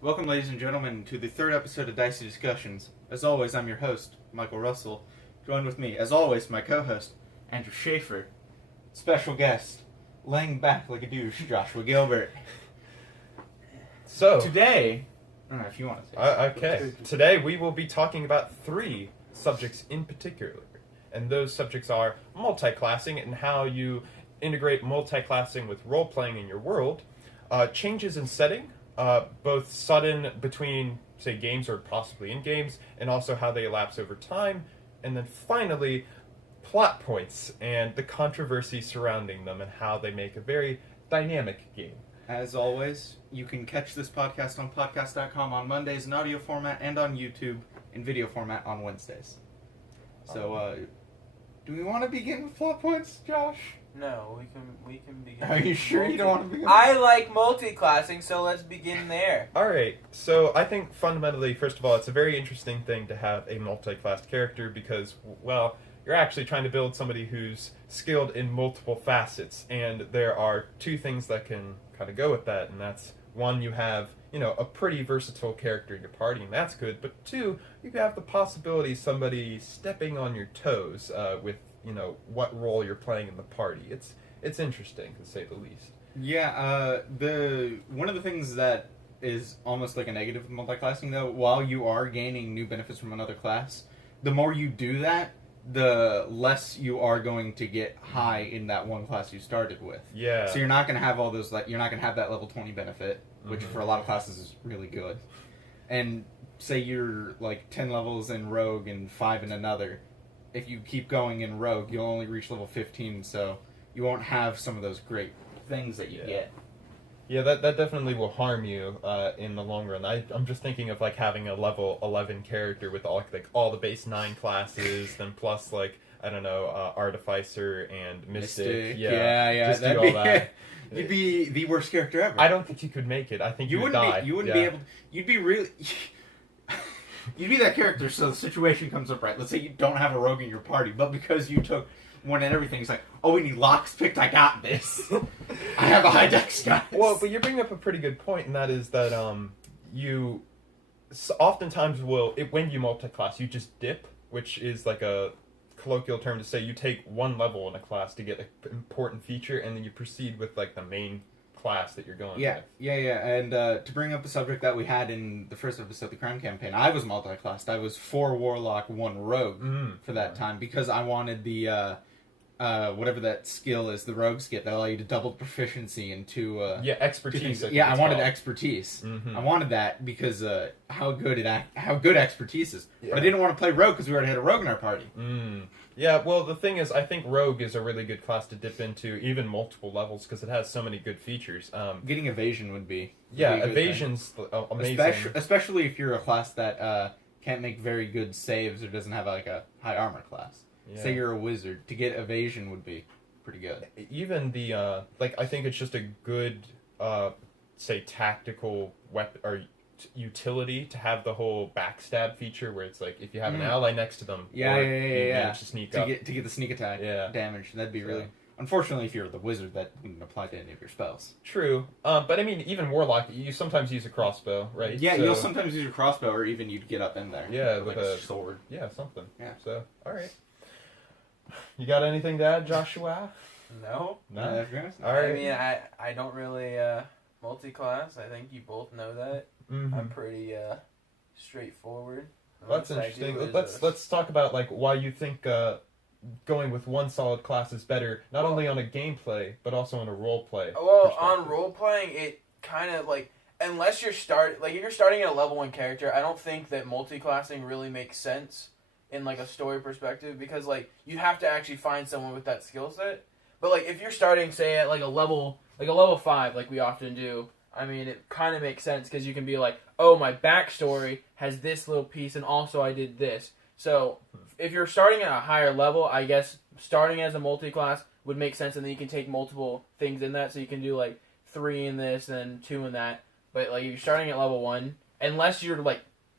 Welcome, ladies and gentlemen, to the third episode of Dicey Discussions. As always, I'm your host, Michael Russell. Joined with me, as always, my co-host, Andrew Schaefer. Special guest, laying back like a douche, Joshua Gilbert. So, Today, I don't know if you want to say okay. Today we will be talking about three subjects in particular. And those subjects are multi-classing and how you integrate multi-classing with role-playing in your world, changes in setting, both sudden between, say, games or possibly in games, and also how they elapse over time, and then finally, plot points and the controversy surrounding them and how they make a very dynamic game. As always, you can catch this podcast on podcast.com on Mondays in audio format and on YouTube in video format on Wednesdays. So, do we want to begin with plot points, Josh? No, we can begin. Are you sure you don't want to begin? I like multi-classing, so let's begin there. Alright, so I think fundamentally, first of all, it's a very interesting thing to have a multi-classed character because, well, you're actually trying to build somebody who's skilled in multiple facets, and there are two things that can kind of go with that, and that's, one, you have, a pretty versatile character in your party, and that's good, but two, you have the possibility of somebody stepping on your toes with, what role you're playing in the party. It's interesting, to say the least. Yeah, one of the things that is almost like a negative of multi-classing, though, while you are gaining new benefits from another class, the more you do that, the less you are going to get high in that one class you started with. Yeah. So you're not going to have all those, you're not going to have that level 20 benefit, which for a lot of classes is really good. And say you're 10 levels in Rogue and 5 in another. If you keep going in Rogue, you'll only reach level 15, so you won't have some of those great things that you get. Yeah, that definitely will harm you in the long run. I'm just thinking of having a level 11 character with all the base 9 classes, then plus Artificer and Mystic. Yeah. Just do all that. You'd be the worst character ever. I don't think you could make it. I think you would die. You wouldn't be able. You'd be really. You'd be that character. So the situation comes up right. Let's say you don't have a rogue in your party, but because you took one and everything, it's like, oh, we need locks picked. I got this. I have a high dex, guys. Well, but you're bringing up a pretty good point, and that is that you oftentimes when you multi-class, you just dip, which is like a colloquial term to say you take one level in a class to get an important feature, and then you proceed with the main class that you're going with. Yeah. And to bring up a subject that we had in the first episode, the crime campaign, I was multi-classed. I was 4 warlock, 1 rogue for that time because I wanted the whatever that skill is, the rogue skill that allow you to double proficiency into expertise. I wanted expertise. I wanted that because how good expertise is. Yeah. But I didn't want to play rogue because we already had a rogue in our party. Yeah, well, the thing is, I think rogue is a really good class to dip into, even multiple levels, because it has so many good features. Getting evasion would be evasion's amazing. Especially if you're a class that can't make very good saves or doesn't have a high armor class. Yeah. Say you're a wizard, to get evasion would be pretty good. Even the I think it's just a good say tactical weapon or utility to have the whole backstab feature where it's if you have an ally next to them, you manage to sneak up. Get the sneak attack damage. That'd be really. Unfortunately, if you're the wizard, that wouldn't apply to any of your spells. True, but I mean, even warlock, you sometimes use a crossbow, right? Yeah, you'll sometimes use your crossbow, or even you'd get up in there. Yeah, with a sword. Yeah, something. Yeah. So, all right. You got anything to add, Joshua? No. No. All right. I mean, I don't really multi-class. I think you both know that. I'm pretty straightforward. That's interesting. Let's talk about why you think going with one solid class is better, not only on a gameplay but also on a role play. Well, on role playing, it kind of unless you're if you're starting at a level 1 character, I don't think that multi-classing really makes sense in a story perspective because you have to actually find someone with that skill set. But if you're starting, say, at a level 5, like we often do, I mean, it kind of makes sense because you can be oh, my backstory has this little piece, and also I did this. So, if you're starting at a higher level, I guess starting as a multi-class would make sense, and then you can take multiple things in that, so you can do, 3 in this and 2 in that. But, if you're starting at level 1, unless you're,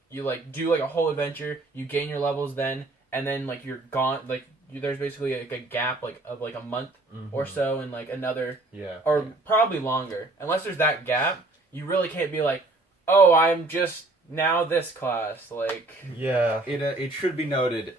you, do, a whole adventure, you gain your levels then, and then, you're gone, there's basically a gap of a month or so and another or probably longer. Unless there's that gap, you really can't be oh, I'm just now this class. Like, Yeah. It should be noted,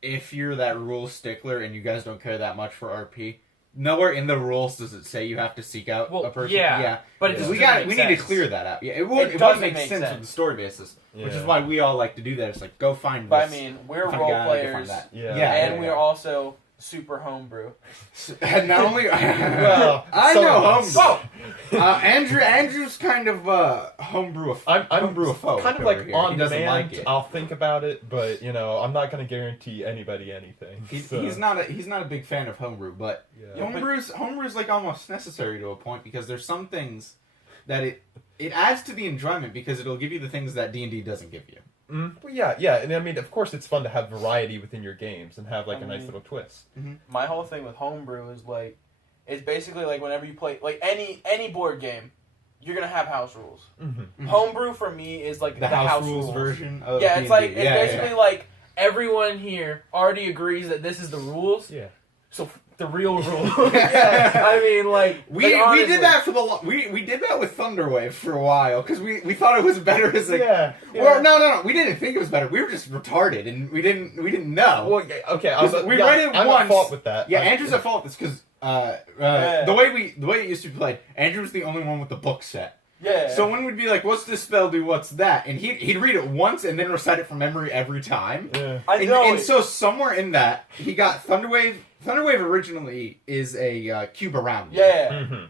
if you're that rule stickler and you guys don't care that much for RP, nowhere in the rules does it say you have to seek out a person. yeah, but it just we doesn't make need to sense. clear that out. Yeah, it doesn't does make make sense sense. with the story basis, which is Yeah. why we all like to do that. It's like, go find But I this. mean, we're find a role guy, go find players, that. Yeah. and we're also super homebrew. Not only Well, I some know of us. homebrew. Andrew's kind of homebrew. I'm homebrew a folk kind of over like here. on He doesn't demand. like it. I'll think about it, but I'm not going to guarantee anybody anything. So, He's not a big fan of homebrew, but Yeah. homebrew's like almost necessary to a point, because there's some things that it adds to the enjoyment, because it'll give you the things that D&D doesn't give you. Well, yeah, and I mean, of course, it's fun to have variety within your games and have like a nice little twist. My whole thing with homebrew is like, it's basically like whenever you play like any board game, you're gonna have house rules. Mm-hmm. Homebrew for me is like The house rules version of Yeah, it's D&D. like it's basically like everyone here already agrees that this is the rules. Yeah. So the real rule. Yeah, I mean, like we honestly. did that for we did that with Thunderwave for a while, because we thought it was better as a Yeah. Well, no, we didn't think it was better. We were just retarded, and we didn't know. Well, okay, We read it I'm once. at fault with that. Yeah, Andrew's at fault. It's because the way it used to be played, Andrew was the only one with the book set. Yeah. So when we'd be like, "What's this spell do? What's that?" and he'd read it once and then recite it from memory every time. Yeah. I know. And so somewhere in that, he got Thunderwave. Thunderwave originally is a cube around. you. Yeah. Mm-hmm.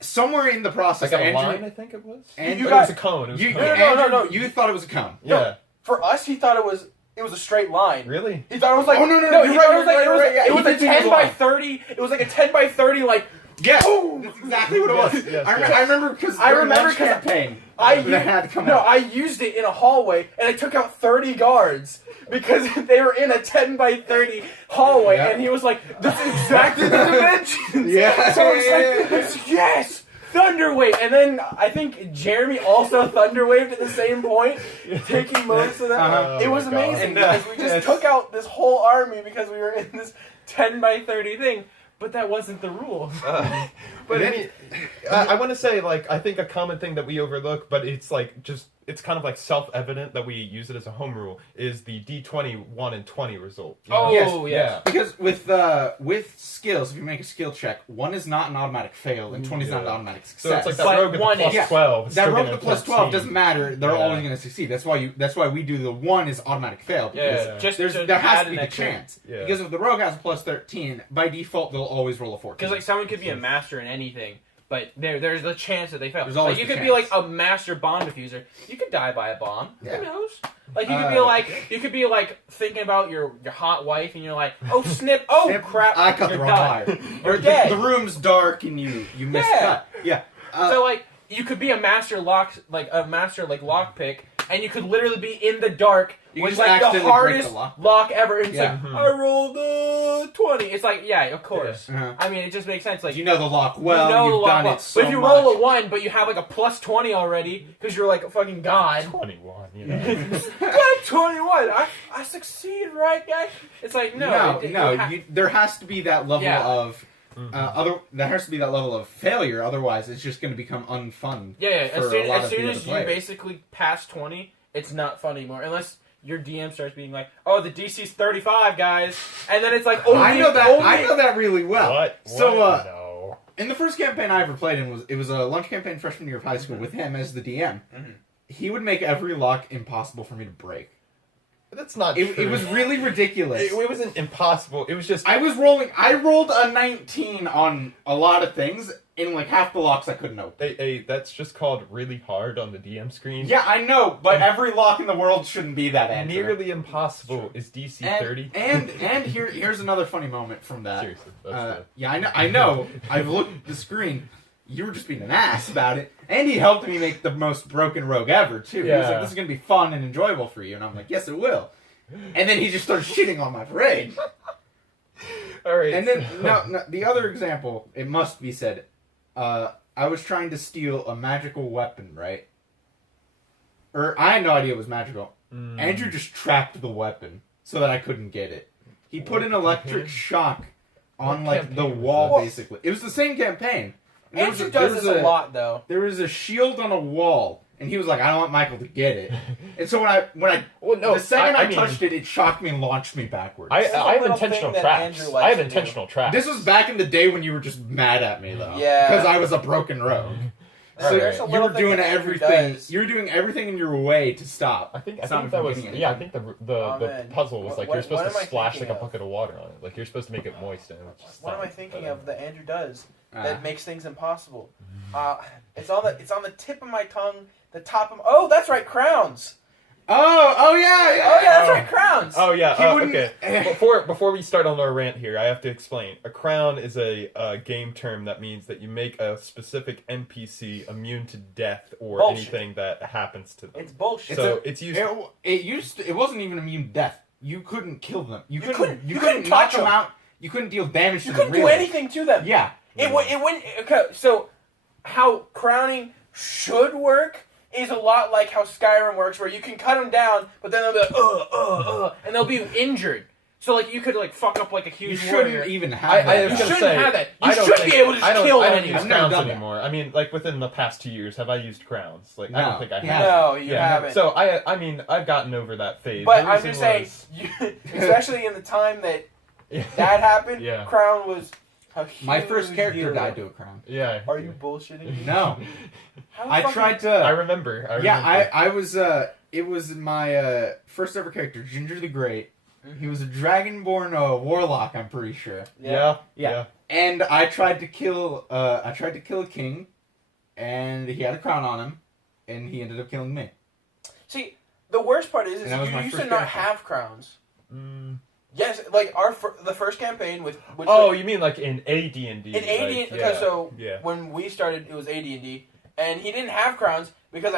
Somewhere in the process, Like a Andrew, line, I think it was. and You But got- it was a cone. It was you, a cone. No. You thought it was a cone. Yeah. For us, he thought it was a straight line. Really? He thought it was like Oh, no, he you're thought right, it was like you're right, yeah, it was he a did think it 10 was by a line. 30. It was like a 10 by 30 like. Yeah, Boom! that's exactly what it was. Yes, I remember because I remember because campaign. I that had to come no, out. I used it in a hallway and I took out 30 guards because they were in a 10 by 30 hallway Yeah. and he was like, "That's exactly the dimensions." Yeah. So I was like, "Yes, Thunderwave!" And then I think Jeremy also Thunderwaved at the same point, taking most of that. Uh-huh. It was Oh my God. amazing And, because we just yes. took out this whole army because we were in this 10 by 30 thing. But that wasn't the rule. But I mean, I want to say, like, I think a common thing that we overlook, but it's like just it's kind of like self-evident that we use it as a home rule, is the D20 1 and 20 result. You know? Oh, Yes. yeah. Because with skills, if you make a skill check, 1 is not an automatic fail and 20 is not an automatic So success. it's like that But rogue at one the plus is- 12. is that still rogue gonna to plus 13. 12 doesn't matter. They're Yeah. always going to succeed. That's why we do the 1 is automatic fail. Because Yeah, just there has add to be an the extra- chance. Yeah. Because if the rogue has a plus 13, by default they'll always roll a 14. Because like someone could be a master in anything, but there's a chance that they fail. There's always Like you the could be chance. like a master bomb diffuser. You could die by a bomb. Yeah. Who knows? Like you could be like thinking about your hot wife, and you're like, oh snip, oh Snip, crap, I cut the you're wrong done. wire. You're Or dead. the room's dark and you missed Yeah. cut. Yeah. So like you could be a master lockpick, and you could literally be in the dark You with just like the accidentally break hardest the lock. lock ever. And it's Yeah. like I rolled a 20. It's like yeah, of course. Uh-huh. I mean, it just makes sense. Like You know the lock well. you know the You've lock done well. it so but if you much. roll a 1, but you have like a plus 20 already because you're like a fucking god. 21, you know. What 21? I succeed, right, guys? It's like no, there has to be that level Yeah. of there has to be that level of failure. Otherwise, it's just going to become unfun. yeah. for a lot As of soon the as other you players. basically pass 20, it's not fun anymore unless your DM starts being like, "Oh, the DC's 35, guys," and then it's like, "Oh, I know that really well. What? So, No. in the first campaign I ever played in was a lunch campaign freshman year of high school with him as the DM. He would make every lock impossible for me to break. That's not It true. was really ridiculous. It wasn't impossible. It was just... I rolled a 19 on a lot of things. In like half the locks I couldn't open. that's just called really hard on the DM screen. Yeah, I know, but every lock in the world shouldn't be that answer. Nearly impossible is DC 30. And here's another funny moment from that. Seriously. That's I know. I've looked at the screen. You were just being an ass about it. And he helped me make the most broken rogue ever, too. He was like, Yeah. this is going to be fun and enjoyable for you. And I'm like, yes, it will. And then he just started shitting on my parade. All right. And then, no, the other example, it must be said, I was trying to steal a magical weapon, right? Or, I had no idea it was magical. Andrew just trapped the weapon so that I couldn't get it. He put an electric shock on, What like, the campaign was wall, this? basically. It was the same campaign. There was Andrew does this a lot though. There was a shield on a wall And he was like, I don't want Michael to get it. And so when I Well, no, the second I mean, touched it, it shocked me and launched me backwards. I It's a have little intentional thing that traps. Andrew likes I have to do. intentional traps. This was back in the day when you were just mad at me, though. Yeah. Because I was a broken rogue. So There's a you little were thing doing that Andrew everything. does. You were doing everything in your way to stop. I think Stop me that from was getting I anything. think the Oh, man. puzzle was What- like what- you're supposed what to am I splash like thinking a of? bucket of water on it. Like you're supposed to make it moist and it would just What am I stop. thinking But, of that Andrew does Ah. that makes things impossible? It's on the tip of my tongue, the top of. Oh, that's right, crowns. Oh yeah, yeah. Oh yeah, that's right, crowns. Oh yeah. He wouldn't- Okay. Before we start on our rant here, I have to explain. A crown is a game term that means that you make a specific NPC immune to death or Bullshit. anything that happens to them. It's bullshit. So it's used. It wasn't even immune to death. You couldn't kill them. You couldn't couldn't knock touch them them. out. You couldn't deal damage you to them. couldn't do really. anything to them. Yeah. It wouldn't. Okay, so how crowning should work is a lot like how Skyrim works, where you can cut them down, but then they'll be like, and they'll be injured. So like you could like fuck up like a You huge shouldn't warrior. even have I that. was You gonna shouldn't say, have that. You I don't should think- be able to just I don't, kill I don't anyone. use I've never crowns done that. anymore. I mean, like within the past 2 years, have I used crowns? Like I No. don't think I Yeah. have. no, you Yeah. haven't. So I mean, I've gotten over that phase. but The I'm reason just saying, was- especially in the time that Yeah. that happened, Yeah. crown was a huge My first character deal. died to a crown. Yeah. Are you bullshitting? No, How I fucking- tried to. I remember. Yeah, I was. It was my first ever character, Ginger the Great. He was a dragonborn warlock. I'm pretty sure. Yeah. Yeah. And I tried to kill. I tried to kill a king, and he had a crown on him, and he ended up killing me. See, the worst part is And that was you my used first to not character. have crowns. Mm. Yes, like the first campaign with which Oh, was, you mean like in AD&D? in AD because so yeah. when we started it was AD&D and he didn't have crowns because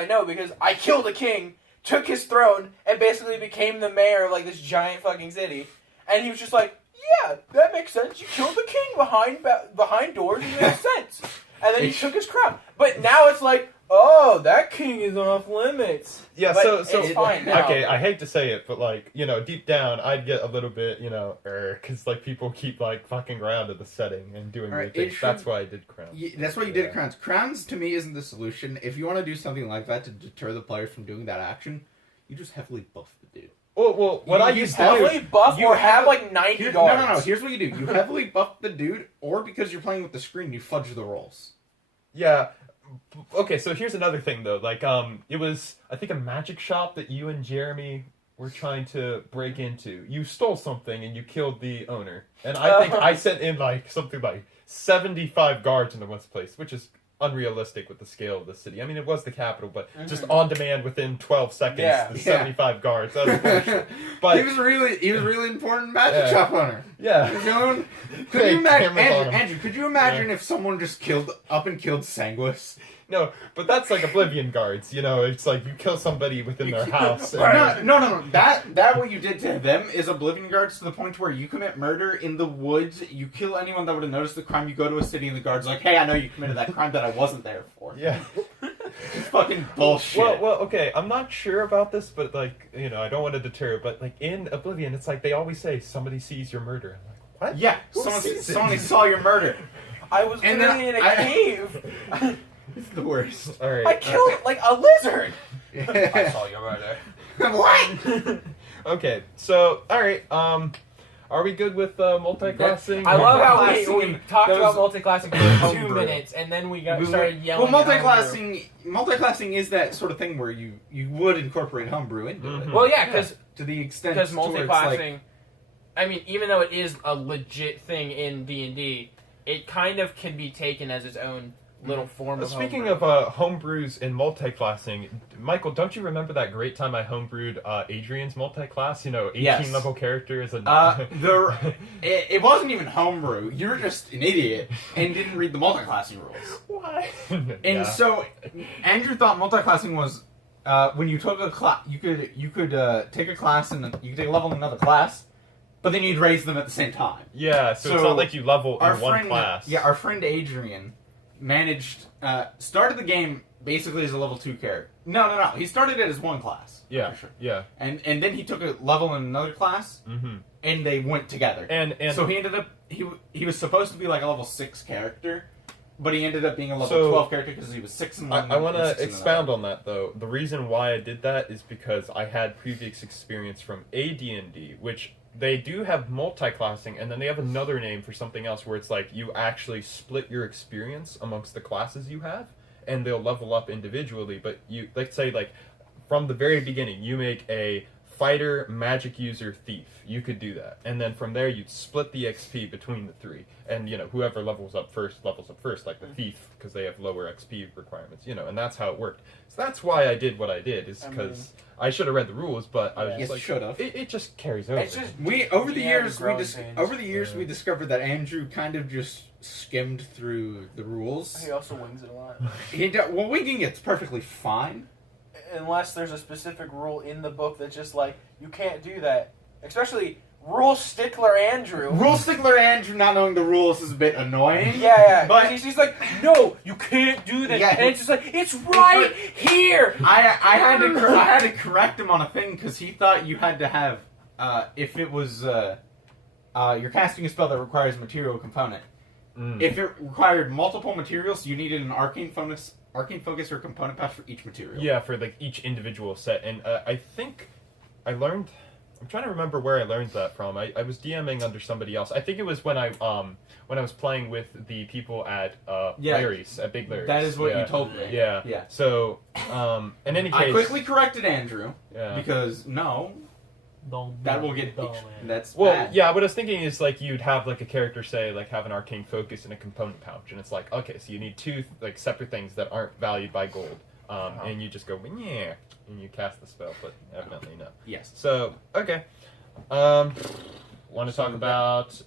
I killed a king, took his throne, and basically became the mayor of like this giant fucking city, and he was just like, yeah, that makes sense. You killed the king behind doors, it makes sense. And then he took his crown, but now it's like, oh, that king is off limits. Yeah, But so it's fine now. okay, I hate to say it, but like, deep down, I'd get a little bit, because like people keep like fucking around to the setting and doing Alright, weird things. it should- That's why I did Crown. That's why you did crowns. Crowns to me isn't the solution. If you want to do something like that to deter the players from doing that action, you just heavily buff the dude. Well, what You I used to do. Heavily buff you or have- have like 90 Here, guards. no. Here's what you do: you heavily buff the dude, or because you're playing with the screen, you fudge the rolls. Yeah. Okay, so here's another thing though. Like, it was I think a magic shop that you and Jeremy were trying to break into. You stole something and you killed the owner, and I think I sent in like something like 75 guards into one's place, which is unrealistic with the scale of the city. I mean, it was the capital, but just on demand within 12 seconds, Yeah. the Yeah. 75 guards. That was bullshit. But he was really important magic Yeah. shop owner. yeah. You know? Could Big you imagine, cameras on him. Andrew? Could you imagine if someone just killed Sanguis? No, but that's like Oblivion guards. It's like you kill somebody within their house. and- No. That what you did to them is Oblivion guards to the point where you commit murder in the woods. You kill anyone that would have noticed the crime. You go to a city and the guards are like, "Hey, I know you committed that crime that I wasn't there for." Yeah. It's fucking bullshit. Well, okay. I'm not sure about this, but like, I don't want to deter. But like in Oblivion, it's like they always say somebody sees your murder. I'm like, what? yeah, Who someone sees it? somebody saw your murder. I was And literally then in a cave. It's the worst. All right. I killed like a lizard. I saw you right there. what? Okay. So, all right. Are we good with multi-classing? I love how we Multi-classing, talked those- about multi-classing for 2 Homebrew. minutes, and then we started Well, yelling. multi-classing is that sort of thing where you would incorporate homebrew into it. Well, yeah, because To the extent because to where it's multi-classing, I mean, even though it is a legit thing in D&D, it kind of can be taken as its own little form of Speaking homebrew. of homebrews and multi-classing, Michael, don't you remember that great time I homebrewed Adrian's multi-class? 18 Yes. level characters and it wasn't even homebrew. You were just an idiot and didn't read the multi-classing rules. Why? And so Andrew thought multi-classing was when you took a class, you could take a class and you could take a level in another class, but then you'd raise them at the same time. Yeah, so it's So not like you level in one class. Yeah, our friend Adrian started the game basically as a level 2 character. No. He started it as one class. Yeah, For sure. yeah. And then he took a level in another class, Mm-hmm. and they went together. And So he ended up he was supposed to be like a level 6 character, but he ended up being a level So, 12 character because he was 6 and 1. I want and to 6 and expound another. on that, though. The reason why I did that is because I had previous experience from AD&D, which they do have multi-classing, and then they have another name for something else where it's like you actually split your experience amongst the classes you have, and they'll level up individually. But you, let's say, like, from the very beginning, you make a fighter, magic user, thief. You could do that. And then from there, you'd split the XP between the three. And, whoever levels up first, like the thief, because they have lower XP requirements, and that's how it worked. So that's why I did what I did, is because I should have read the rules, but I was Yes, just like, should have. it just carries over. It's just We over the DM years growing pains. we discovered that Andrew kind of just skimmed through the rules. He also wings it a lot. Winging it's perfectly fine. Unless there's a specific rule in the book that's just like, you can't do that. Especially rule stickler Andrew. Rule stickler Andrew not knowing the rules is a bit annoying. Yeah. But he's like, no, you can't do that. Yeah, and it's just like, it's right here. I had to correct him on a thing because he thought you had to have if it was you're casting a spell that requires a material component. If it required multiple materials, you needed an arcane focus or component patch for each material. Yeah, for like each individual set. And I think I learned. I'm trying to remember where I learned that from. I was DMing under somebody else. I think it was when I was playing with the people at Larry's, at Big Larry's. That is what you told me. Yeah. Yeah. So, in any case, I quickly corrected Andrew yeah. because that will get that's Well, bad. yeah, what I was thinking is like you'd have like a character say like have an arcane focus and a component pouch, and it's like okay, so you need two like separate things that aren't valued by gold, and you just go yeah, and you cast the spell, but evidently no. Yes. So okay, want to talk about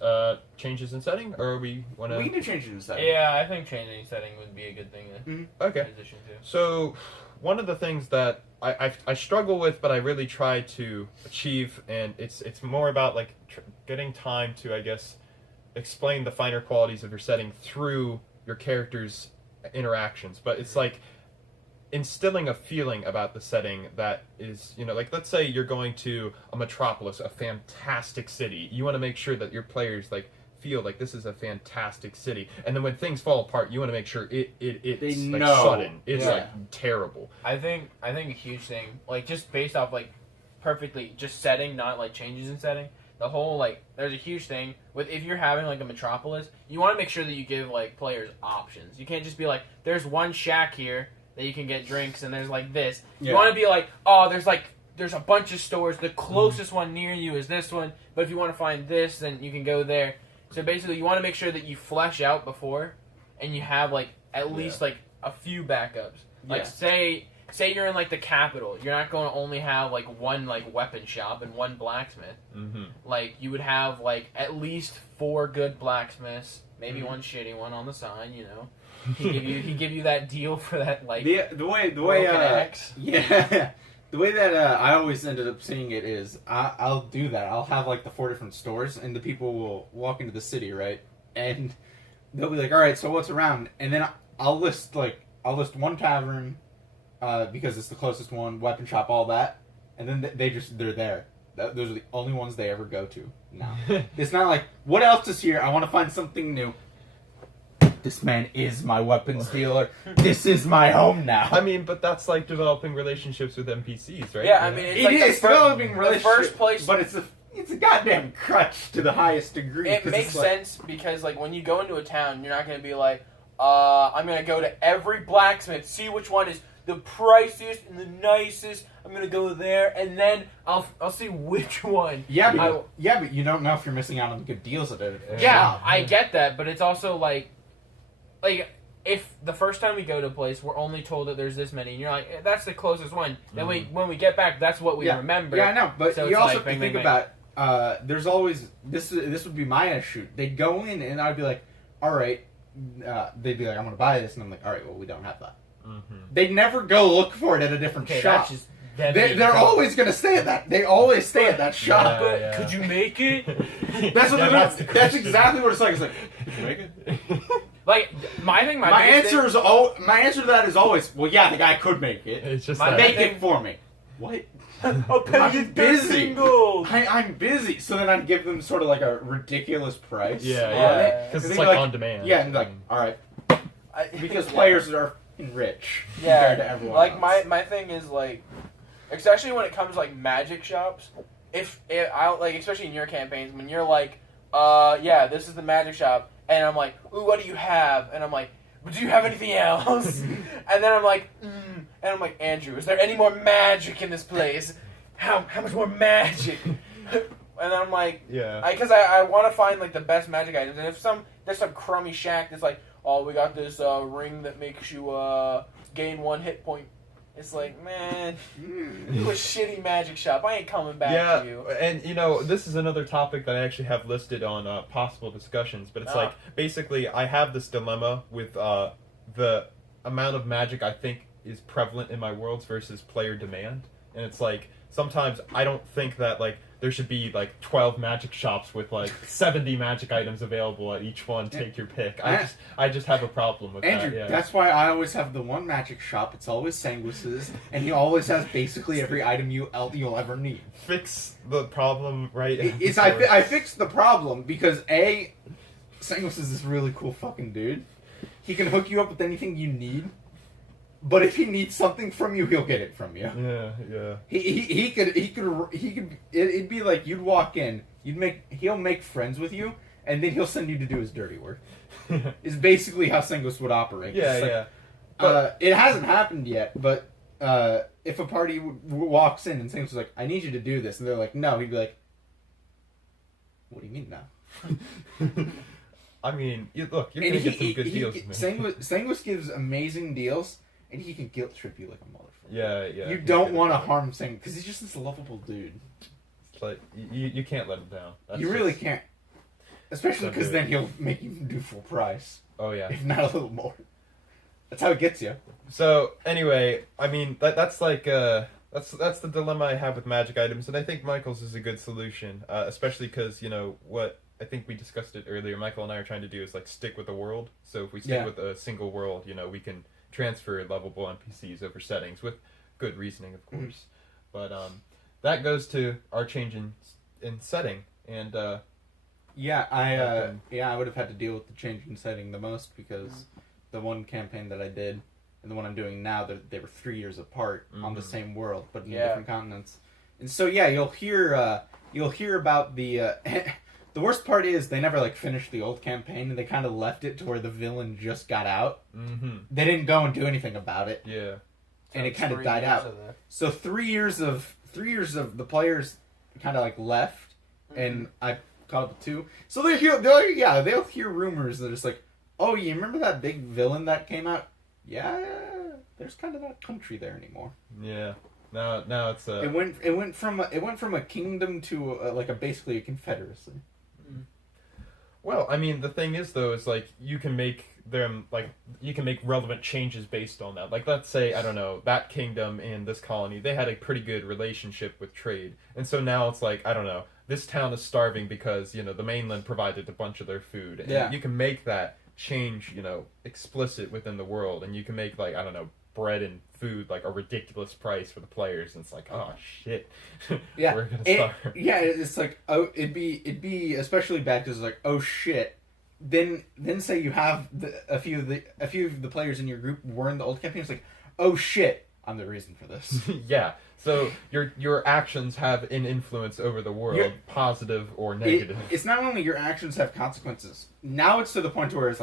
changes in setting, or we want to? We can do changes in setting. Yeah, I think changing setting would be a good thing to Okay. transition to. So, one of the things that I struggle with, but I really try to achieve, and it's more about like getting time to, I guess, explain the finer qualities of your setting through your character's interactions. But it's like instilling a feeling about the setting that is, like let's say you're going to a metropolis, a fantastic city. You want to make sure that your players like feel like this is a fantastic city, and then when things fall apart, you want to make sure it's like sudden. It's like terrible. I think a huge thing, like just based off like perfectly just setting, not like changes in setting. The whole like there's a huge thing with if you're having like a metropolis, you want to make sure that you give like players options. You can't just be like there's one shack here that you can get drinks and there's like this. You want to be like there's a bunch of stores. The closest one near you is this one, but if you want to find this, then you can go there. So basically, you want to make sure that you flesh out before, and you have like at least like a few backups. Like say you're in like the capital, you're not going to only have like one like weapon shop and one blacksmith. Mm-hmm. Like you would have like at least 4 good blacksmiths, maybe one shitty one on the side. He give you that deal for that like the way broken axe. Yeah. The way that I always ended up seeing it is I'll do that. I'll have like the 4 different stores, and the people will walk into the city, right? And they'll be like, "All right, so what's around?" And then I'll list one tavern because it's the closest one, weapon shop, all that, and then they're there. Those are the only ones they ever go to. No, it's not like what else is here. I want to find something new. This man is my weapons dealer. This is my home now. I mean, but that's like developing relationships with NPCs, right? Yeah, I mean, it's It like is developing relationships, first place, but it's a goddamn crutch to the highest degree. It makes sense because like when you go into a town, you're not going to be like, I'm going to go to every blacksmith, see which one is the priciest and the nicest. I'm going to go there, and then I'll see which one. Yeah, but you don't know if you're missing out on the good deals at it. Yeah, I get that, but it's also like if the first time we go to a place, we're only told that there's this many, and you're like, that's the closest one. Then when we get back, that's what we remember. Yeah, I know, but so you also like, bang, think bang, about there's always this would be my shoot. They'd go in, and I'd be like, all right. They'd be like, I'm going to buy this, and I'm like, all right, well, we don't have that. Mm-hmm. They'd never go look for it at a different shop. That's just They're always going to stay at that. They always stay at that shop. Yeah. Could you make it? That's what that's the that's exactly what it's like. It's like, could you make it? Like my thing, My answer to that is always, well, yeah, the guy could make it. It's just Make it for me. What? I'll pay you I'm busy. gold. I'm busy. So then I'd give them sort of like a ridiculous price. Yeah, on yeah. it. Because And it's they'd like be on demand. Yeah, and like, all right, Because yeah. players are f***ing rich Yeah, compared to everyone like else. my thing is like, especially when it comes to like magic shops. If I like, especially in your campaigns, when you're like, yeah, this is the magic shop, and I'm like, ooh, what do you have? And I'm like, but do you have anything else? And then I'm like, and I'm like, Andrew, is there any more magic in this place? How much more magic? And I'm like, Yeah. because I want to find like the best magic items, and if there's some crummy shack that's like, oh, we got this ring that makes you gain 1 hit point. It's like, man, you a shitty magic shop. I ain't coming back to you. And this is another topic that I actually have listed on possible discussions. But it's like, basically, I have this dilemma with the amount of magic I think is prevalent in my worlds versus player demand. And it's like, sometimes I don't think that like there should be like 12 magic shops with like 70 magic items available at each one. Take your pick. I just have a problem with Andrew, that. Yeah. that's why I always have the one magic shop. It's always Sanguis's, and he always has basically every item you'll ever need. Fix the problem, right? I fixed the problem because Sanguis is this really cool fucking dude. He can hook you up with anything you need. But if he needs something from you, he'll get it from you. Yeah. He could. It'd be like you'd walk in, he'll make friends with you, and then he'll send you to do his dirty work. Is basically how Sanguis would operate. Yeah. It hasn't happened yet, but if a party walks in and Sanguis is like, "I need you to do this," and they're like, "No," he'd be like, "What do you mean now?" I mean, look, you're gonna get some good deals. Sanguis gives amazing deals. And he can guilt trip you like a motherfucker. Yeah. You don't want to harm Sanguis because he's just this lovable dude. It's like you can't let him down. You really can't, especially because then he'll make you do full price. Oh yeah, if not a little more. That's how it gets you. So anyway, I mean that's like that's the dilemma I have with magic items, and I think Michael's is a good solution, especially because what I think we discussed it earlier. Michael and I are trying to do is like stick with the world. So if we stick with a single world, we can transfer lovable NPCs over settings with good reasoning, of course. But that goes to our change in setting, and I would have had to deal with the change in setting the most because the one campaign that I did and the one I'm doing now, they were 3 years apart on the same world, but in different continents. And so you'll hear about the. The worst part is they never finished the old campaign, and they kind of left it to where the villain just got out. Mm-hmm. They didn't go and do anything about it. Yeah, and it kind of died out. So 3 years of the players kind of left, and I caught up with 2. So they'll hear rumors that it's like, oh, you remember that big villain that came out? Yeah, there's kind of not a country there anymore. Yeah. Now it's It went from a kingdom to basically a confederacy. Well, I mean, the thing is, though, is you can make them you can make relevant changes based on that. Let's say, I don't know, that kingdom and this colony, they had a pretty good relationship with trade, and so now it's I don't know, this town is starving because the mainland provided a bunch of their food, and you can make that change explicit within the world, and you can make I don't know, bread and food a ridiculous price for the players, and it's oh shit, yeah, we're gonna starve. It's it'd be especially bad because oh shit, then say you have a few of the players in your group were in the old campaign. It's oh shit, I'm the reason for this. Yeah, so your actions have an influence over the world, positive or negative. It's not only your actions have consequences. Now it's to the point where it's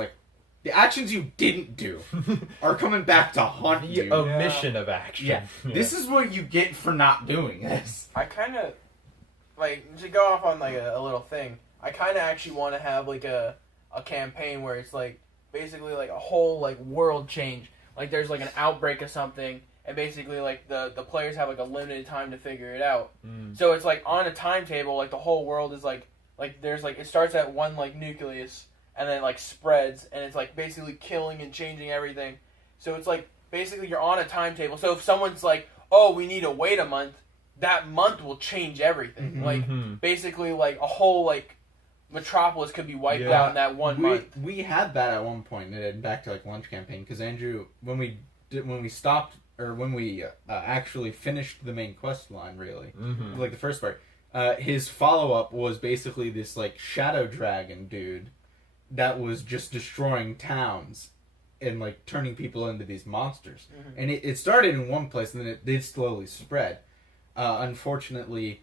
the actions you didn't do are coming back to haunt you. The omission of action. Yeah. This is what you get for not doing this. I kind of, to go off on a little thing, I kind of actually want to have a campaign where it's basically a whole world change. There's an outbreak of something, and basically the players have a limited time to figure it out. So it's on a timetable, the whole world is there's it starts at one nucleus, and then spreads, and it's basically killing and changing everything. So it's basically you're on a timetable. So if someone's oh, we need to wait a month, that month will change everything. Mm-hmm. Basically a whole metropolis could be wiped out in that one month. We had that at one point, and back to lunch campaign, because Andrew, when we actually finished the main quest line, really, the first part, his follow up was basically this shadow dragon dude that was just destroying towns, and like turning people into these monsters. Mhm. And it started in one place, and then it did slowly spread. Unfortunately,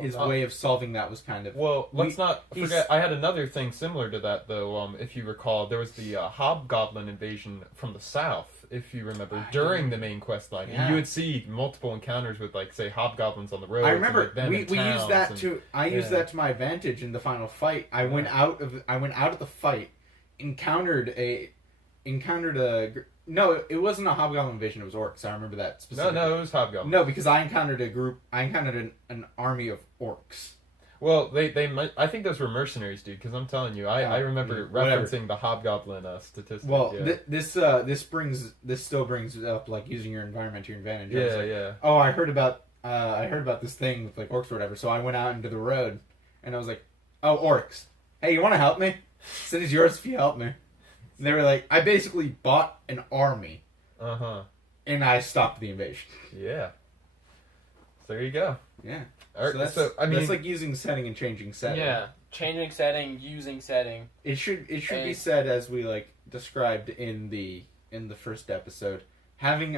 his way of solving that was kind of... Well, let's not forget, I had another thing similar to that, though. If you recall, there was the Hobgoblin invasion from the south, if you remember, during the main quest line. Yeah. And you would see multiple encounters with, like, say, Hobgoblins on the road. I remember and, like, we used that to... I used yeah. that to my advantage in the final fight. I went out of the fight, encountered a... No, it wasn't a Hobgoblin invasion, it was orcs. I remember that specifically. No, it was Hobgoblin. No, because I encountered an army of orcs. Well, I think those were mercenaries, dude, because I'm telling you, I remember whatever. referencing the Hobgoblin statistic. Well, yeah. this still brings up, like, using your environment to your advantage. I was Yeah, like, yeah. oh, I heard about this thing with, like, orcs or whatever, so I went out into the road, and I was like, oh, orcs. Hey, you want to help me? City's yours if you help me. And they were like, I basically bought an army, and I stopped the invasion. Yeah. So there you go. Yeah. All right, So I mean, that's like using setting and changing setting. Yeah, changing setting, using setting. It should be said, as we like described in the first episode, having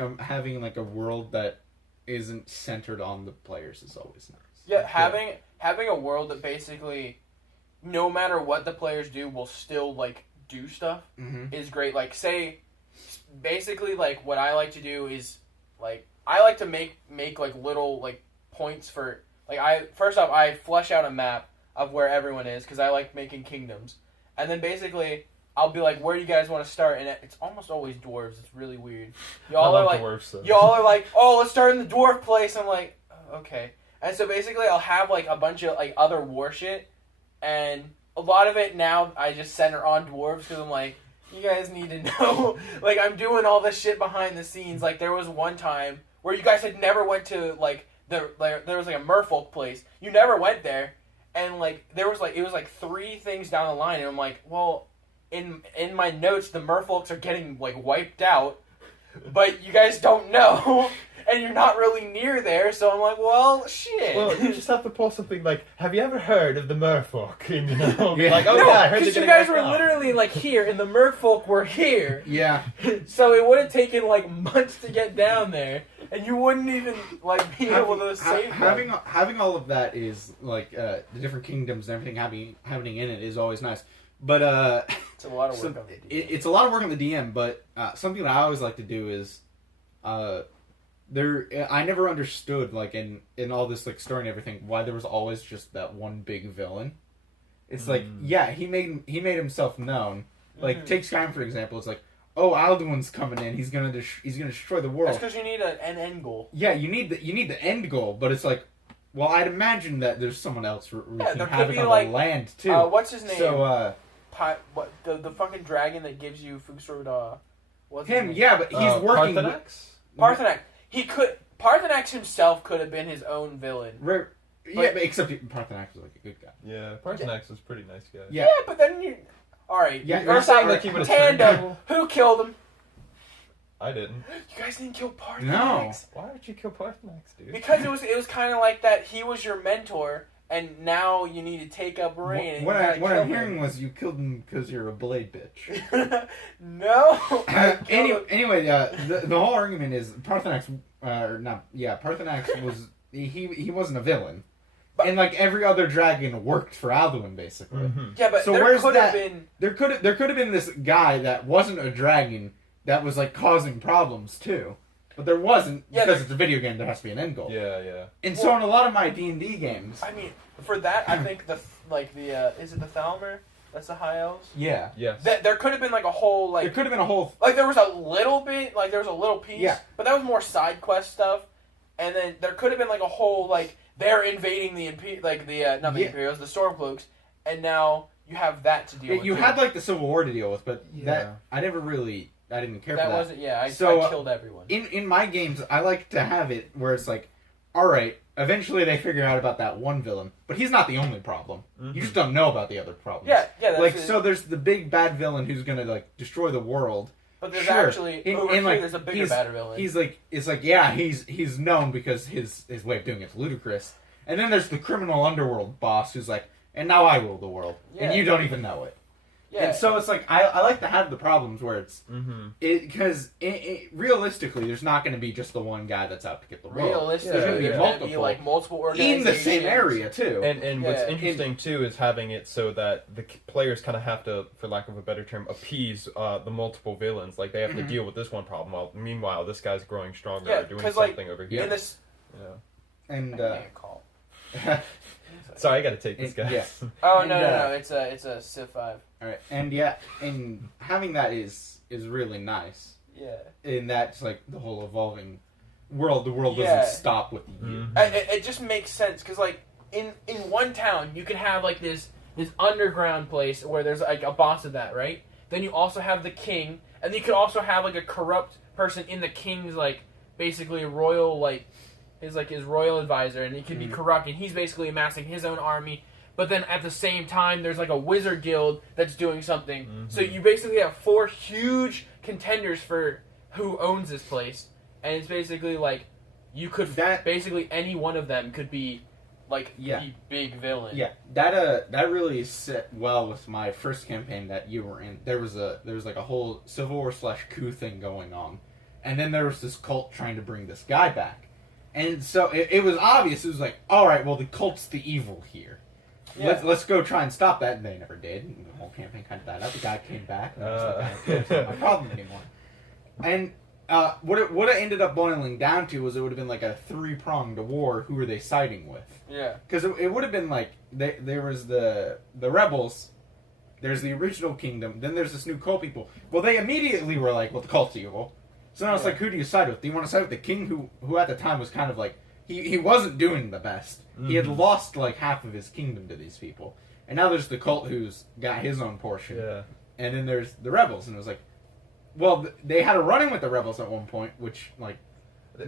like a world that isn't centered on the players is always nice. Yeah, having a world that basically, no matter what the players do, will still like do stuff is great. Like, say, basically, like, what I like to do is, like, I like to make like little like points for, like, first off I flesh out a map of where everyone is because I like making kingdoms, and then basically I'll be like, where do you guys want to start? And it's almost always dwarves. It's really weird. Y'all are like, dwarves, so. y'all are like, oh, let's start in the dwarf place. I'm like, oh, okay. And so basically I'll have like a bunch of like other war shit, and a lot of it now I just center on dwarves because I'm like, you guys need to know, like, I'm doing all this shit behind the scenes. Like, there was one time where you guys had never went to, like, there was like a merfolk place. You never went there, and like it was like 3 things down the line, and I'm like, well, in my notes the merfolks are getting like wiped out, but you guys don't know. And you're not really near there, so I'm like, well, shit. Well, you just have to pull something like, have you ever heard of the merfolk? And, you know, Yeah. like, oh no, yeah, I heard because they're you getting guys were wiped out. literally like here, and the merfolk were here. Yeah. So it would have taken like months to get down there, and you wouldn't even like be able to save them. Having all of that is like the different kingdoms and everything happening in it is always nice. But It's a lot of work on the DM. it's a lot of work on the DM. But something that I always like to do is I never understood, like, in all this like story and everything, why there was always just that one big villain. It's like, yeah, he made himself known. Like, take Skyrim for example. It's like, oh, Alduin's coming in. He's gonna destroy the world. That's because you need an end goal. Yeah, you need the end goal, but it's like, well, I'd imagine that there's someone else wreaking there could havoc be, on like, the land too. What's his name? So What the fucking dragon that gives you Fuxrod? What's his him, name? yeah, but he's working. Parthenax? Parthenax. Parthenax himself could have been his own villain. Yeah, but except Parthenax was like a good guy. Yeah, Parthenax was a pretty nice guy. Yeah. Yeah, but then you. All right. Yeah, You're saying like he would have turned Tandem. people? Who killed him? I didn't. You guys didn't kill Parthenax. No. Why would you kill Parthenax, dude? Because it was kind of like that. He was your mentor, and now you need to take up reign. And What you gotta I'm kill hearing him. was you killed him because you're a blade bitch. No. I killed him. Anyway, the whole argument is Parthenax, Parthenax was he wasn't a villain, and like every other dragon worked for Alduin basically. Mm-hmm. Yeah, but So there where's could have that- been. There could have been this guy that wasn't a dragon that was like causing problems too, but there wasn't because it's a video game. There has to be an end goal. Yeah, yeah. And so in a lot of my D&D games, I mean, for that, I think is it the Thalmor? That's the High Elves. yeah, Yes. There could have been like a whole there could have been a whole like there was a little bit, like there was a little piece, Yeah. but that was more side quest stuff. And then there could have been like a whole like they're invading the not the Yeah. Imperials, the Stormcloaks, and now you have that to deal with. you too. had like the Civil War to deal with, but Yeah. that I didn't care that for that. wasn't I So, killed everyone. In my games, I like to have it where it's like, all right, eventually they figure out about that one villain, but he's not the only problem. Mhm. You just don't know about the other problems. Yeah, that's like it. so, there's the big bad villain who's gonna like destroy the world. But there's Sure. actually And- over and, here. like, There's a bigger, he's- badder villain. He's like, it's like, yeah, he's known because his way of doing it's ludicrous. And then there's the criminal underworld boss who's like, and now I rule the world, Yeah. and you don't even know it. Yeah. And so it's like I like to have the problems where it's Mm-hmm. because realistically, there's not going to be just the one guy that's out to get the world. Realistically, Yeah, there's yeah. going to be like multiple in organizations the same area too. And what's Yeah. interesting too is having it so that the players kind of have to, for lack of a better term, appease the multiple villains. Like they have to deal with this one problem, while meanwhile this guy's growing stronger Yeah, or doing 'cause, like, something over here. in this. Yeah. And I can't call. Sorry, I got to take this guy. Yeah. Oh And, no! It's a Civ 5. all right, and having that is really nice. Yeah. In that's like the whole evolving world. The world Yeah. doesn't stop with you. Mhm. It just makes sense because like in one town you could have like this underground place where there's like a boss of that, right? Then you also have the king, and you could also have like a corrupt person in the king's like basically royal like his royal advisor, and he could be corrupt, and he's basically amassing his own army. But then at the same time, there's like a wizard guild that's doing something. So you basically have 4 huge contenders for who owns this place, and it's basically like you could basically any one of them could be like the big villain. Yeah, that really set well with my first campaign that you were in. There was like a whole Civil War / coup thing going on, and then there was this cult trying to bring this guy back, and so it was obvious. It was like, all right, well the cult's the evil here. Yeah. Let's go try and stop that, and they never did. And the whole campaign kind of died out. The guy came back. And I was like, okay, it's not my problem anymore. And what it ended up boiling down to was it would have been like a 3-pronged war. Who were they siding with? Yeah. Because it would have been like there was the rebels, there's the original kingdom, then there's this new cult people. Well, they immediately were like, well, the cult's evil. So now it's like, who do you side with? Do you want to side with the king who at the time was kind of like he wasn't doing the best. He had lost like half of his kingdom to these people, and now there's the cult who's got his own portion. Yeah. And then there's the rebels, and it was like, well, they had a run-in with the rebels at one point, which like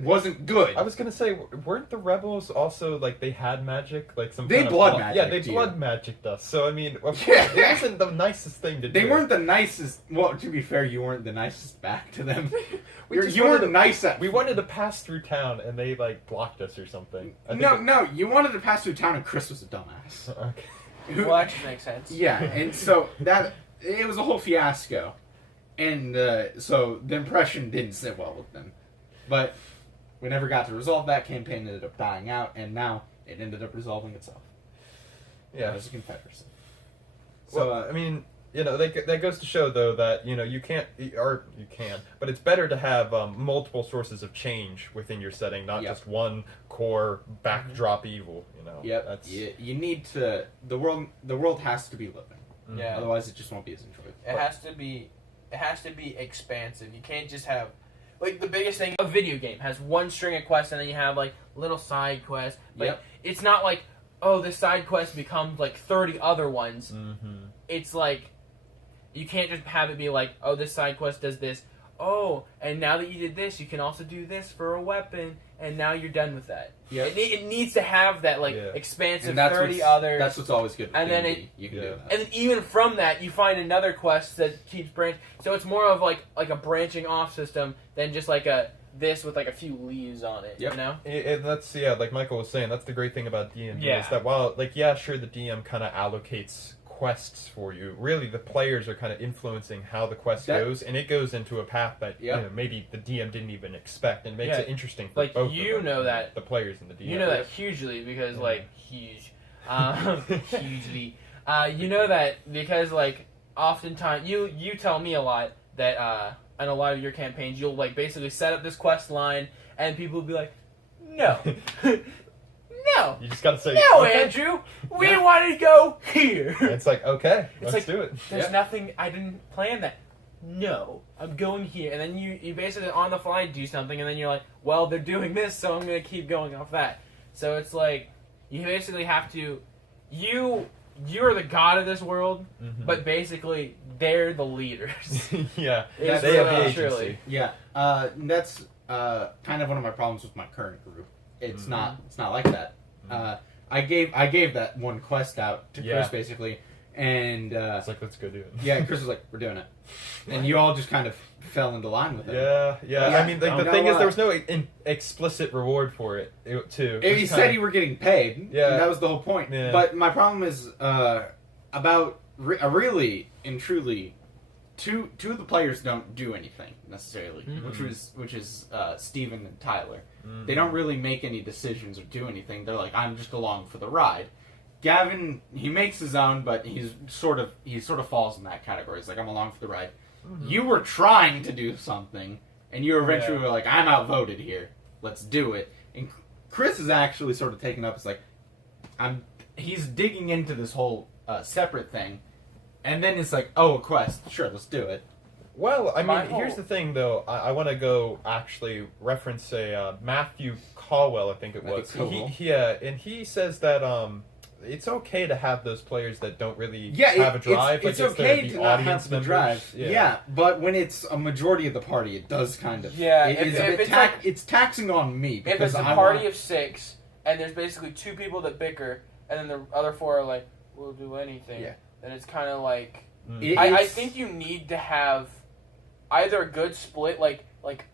wasn't good. I was gonna say, weren't the rebels also like they had magic, like some They kind of blood magic, Yeah, they too. blood magicked us. So I mean, of course, Yeah. it wasn't the nicest thing to do. They weren't the nicest. Well, to be fair, you weren't the nicest back to them. just You wanted weren't to- nice at. We wanted to pass through town, and they like blocked us or something. I think No, you wanted to pass through town, and Chris was a dumbass. Okay. Who- Well, actually makes sense. yeah, and so it was a whole fiasco, and so the impression didn't sit well with them, but we never got to resolve that. Campaign ended up dying out, and now it ended up resolving itself. Yeah. As a Confederacy. So Well, I mean, that goes to show though that you can't, or you can, but it's better to have multiple sources of change within your setting, not just one core backdrop evil. yep, That's you need to. The world has to be living. Yeah. Otherwise, it just won't be as enjoyable. It has to be expansive. You can't just have like the biggest thing. A video game has one string of quests, and then you have like little side quests. But it's not like, oh, this side quest becomes like 30 other ones. Mm-hmm. It's like you can't just have it be like, oh, this side quest does this. Oh, and now that you did this, you can also do this for a weapon, and now you're done with that. Yeah. It needs to have that like expansive And that's 30 what's- others. That's what's always good. With And then D&D. You can do that. And then even from that, you find another quest that keeps branching. So it's more of like a branching off system than just like this with like a few leaves on it. Yep. You know? And that's like Michael was saying, that's the great thing about D&D Yeah. is that while sure the DM kind of allocates quests for you, really the players are kind of influencing how the quest goes, and it goes into a path that maybe the DM didn't even expect, and makes it interesting for like both of you them, know that the players and the DM. You know that hugely because like huge, hugely. You know that because like oftentimes you tell me a lot that in a lot of your campaigns you'll like basically set up this quest line and people will be like, no. No. You just gotta say, No, okay. Andrew. We want to go here. And it's like, okay, It's let's like, do it. There's nothing. I didn't plan that. No, I'm going here, and then you basically on the fly do something, and then you're like, well, they're doing this, so I'm gonna keep going off that. So it's like you basically have to. You're the god of this world, but basically they're the leaders. Yeah, It's they have the really, agency. truly. Yeah, that's kind of one of my problems with my current group. It's not like that. I gave that one quest out to Chris basically, and It's like, let's go do it. yeah, Chris was like, "We're doing it," and you all just kind of fell into line with it. Yeah. I mean, like, the No, thing is, there was no explicit reward for it, too. It He was said kinda- you were getting paid. Yeah. and that was the whole point. Yeah. But my problem is about really and truly, two of the players don't do anything necessarily, which is Steven and Tyler. They don't really make any decisions or do anything. They're like, I'm just along for the ride. Gavin, he makes his own, but he sort of falls in that category. It's like, I'm along for the ride. You were trying to do something, and you eventually were like, I'm outvoted here. Let's do it. And Chris is actually sort of taken up as like, he's digging into this whole separate thing, and then it's like, oh, a quest. Sure, let's do it. Well, I mean, here's the thing, though. I want to go actually reference a Matthew Caldwell, I think it was. And he says that it's okay to have those players that don't really have a drive. It's okay to not have the drive. Yeah, but when it's a majority of the party, it does kind of. Yeah, it's taxing on me. If it's a party of 6, and there's basically 2 people that bicker, and then the other 4 are like, we'll do anything, then it's kind of like... I think you need to have either a good split, like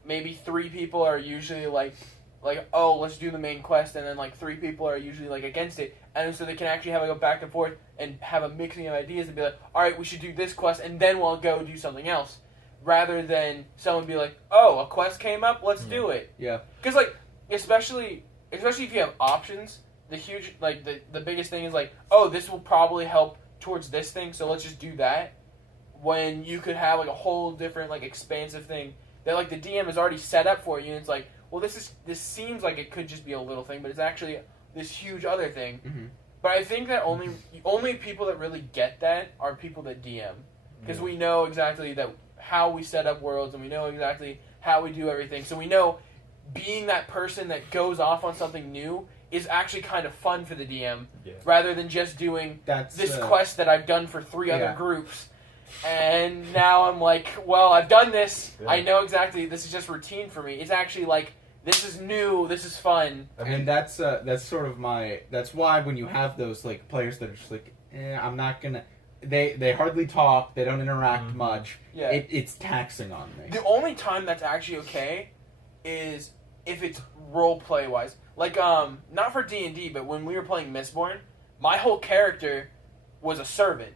maybe 3 people are usually like, oh, let's do the main quest, and then like 3 people are usually like against it, and so they can actually have a go back and forth and have a mixing of ideas and be like, all right, we should do this quest, and then we'll go do something else, rather than someone be like, oh, a quest came up, let's do it. Yeah. Because like, especially if you have options, the biggest thing is like, oh, this will probably help towards this thing, so let's just do that. When you could have like a whole different like expansive thing that like the DM is already set up for you, and it's like, well, this seems like it could just be a little thing, but it's actually this huge other thing. But I think that only people that really get that are people that DM, because we know exactly that how we set up worlds, and we know exactly how we do everything. So we know being that person that goes off on something new is actually kind of fun for the DM, rather than just doing this quest that I've done for 3 other groups. And now I'm like, well, I've done this. I know exactly. This is just routine for me. It's actually like, this is new. This is fun. I mean, that's sort of my. That's why when you have those like players that are just like, I'm not gonna. They hardly talk. They don't interact much. Yeah. It's taxing on me. The only time that's actually okay is if it's role play wise. Like not for D&D, but when we were playing Mistborn, my whole character was a servant.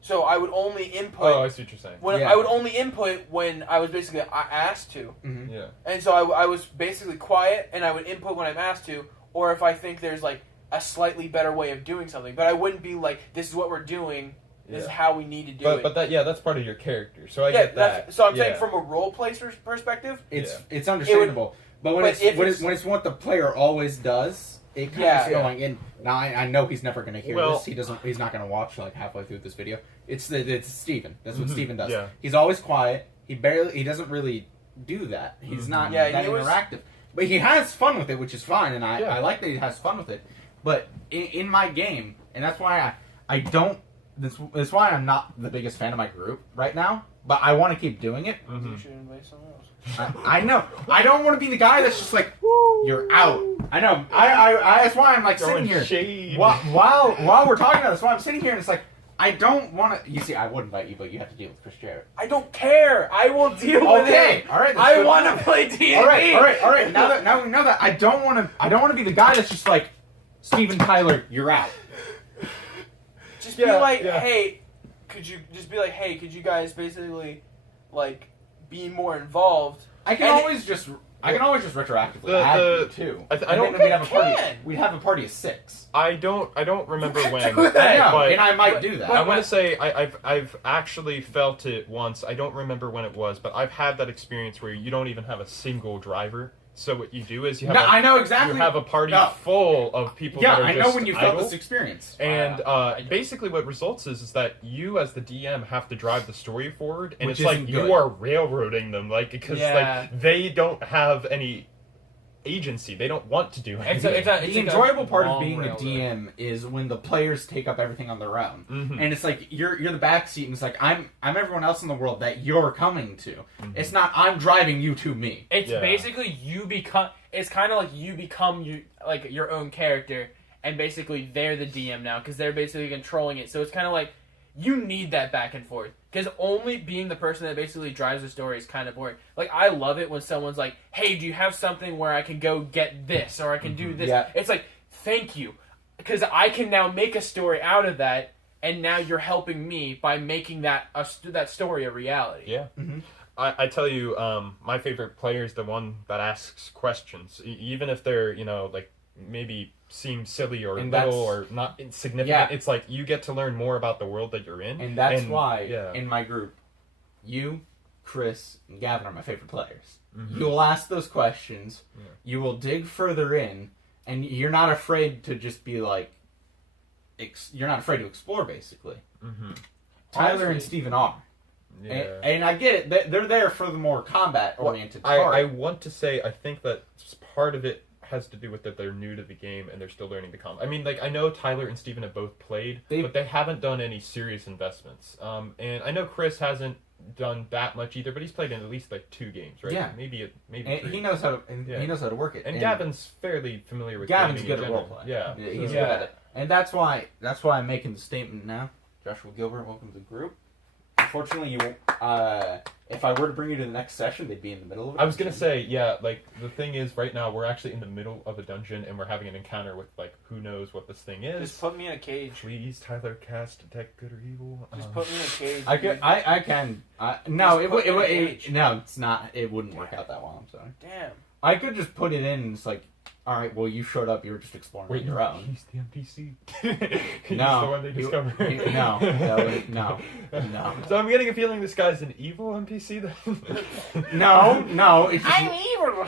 So I would only input. Oh, I see what you're saying. I would only input when I was basically asked to. Yeah. And so I was basically quiet, and I would input when I'm asked to, or if I think there's like a slightly better way of doing something. But I wouldn't be like, this is what we're doing. This is how we need to do it. But that's part of your character. So I get that. So I'm saying from a role play perspective, it's understandable. But when it's what the player always does. It kind of going in. Now I know he's never going to hear this. He's not going to watch like halfway through this video. It's Steven. That's what Steven does. Yeah. He's always quiet. He doesn't really do that. He's not that interactive. But he has fun with it, which is fine, and I like that he has fun with it. But in my game, and that's why I don't. That's why I'm not the biggest fan of my group right now. But I want to keep doing it. You should invite someone else. I know. I don't want to be the guy that's just like, you're out. I know. I that's why I'm like sitting here. Shade. While we're talking about this, while I'm sitting here and it's like, I don't want to. You see, I would invite you, but you have to deal with Chris Jarrett. I don't care. I will deal with it. Okay. All right. I want to play D&D. All right. Now we know that. I don't want to be the guy that's just like, Steven Tyler, you're out. Just be like, hey, could you guys basically like be more involved? I can always just retroactively add you too. I don't. We'd have a party of 6. I don't remember when. I know, and I might do that. I want to say I've actually felt it once. I don't remember when it was, but I've had that experience where you don't even have a single driver. So what you do is you have I know exactly. You have a party full of people that are I know just when you idle. felt this experience. And basically what results is that you as the DM have to drive the story forward, and Which it's like isn't you good. are railroading them, like, because like they don't have any agency. They don't want to do anything. The enjoyable part of being a DM is when the players take up everything on their own, and it's like you're the backseat, and it's like I'm everyone else in the world that you're coming to. It's not I'm driving you to me. It's basically you become. It's kind of like you become your own character, and basically they're the DM now because they're basically controlling it. So it's kind of like you need that back and forth. Because only being the person that basically drives the story is kind of boring. Like, I love it when someone's like, hey, do you have something where I can go get this, or I can do this? Yeah. It's like, thank you. Because I can now make a story out of that, and now you're helping me by making that story a reality. Yeah. Mm-hmm. I tell you, my favorite player is the one that asks questions, even if they're, you know, like maybe seem silly or And little or not insignificant. Yeah. It's like you get to learn more about the world that you're in. And that's why yeah. in my group, you, Chris, and Gavin are my favorite players. Mhm. You'll ask those questions, Yeah. you will dig further in, and you're not afraid to just be like, you're not afraid to explore, basically. Mm-hmm. Tyler and Honestly. Steven are. Yeah. And I get it. They're there for the more combat-oriented I part. want to say, I think that part of it has to do with that they're new to the game and they're still learning the combat. I mean, like, I know Tyler and Steven have both played, but they haven't done any serious investments. And I know Chris hasn't done that much either, but he's played in at least like 2 games, right? Yeah. Maybe and 3. he knows how to. Yeah. He knows how to work it. And Gavin's fairly familiar with Gavin's gaming good in at general. roleplay. Yeah. He's So- good at it, and that's why I'm making the statement now. Joshua Gilbert, welcome to the group. Unfortunately, you won't. If I were to bring you to the next session, they'd be in the middle of it. I was gonna say, yeah, like, the thing is, right now, we're actually in the middle of a dungeon, and we're having an encounter with, like, who knows what this thing is. Just put me in a cage. Please, Tyler, cast Detect Good or Evil. Just put me in a cage. I can. I can. No, Just put it in a it cage. no, it's not. It wouldn't work out that well. I'm sorry. Damn. I could just put it in. And it's like, all right. Well, you showed up. You were just exploring on your own. He's the NPC. He's No, the one they he- discovered. No. So I'm getting a feeling this guy's an evil NPC then? No. It's just, I'm evil.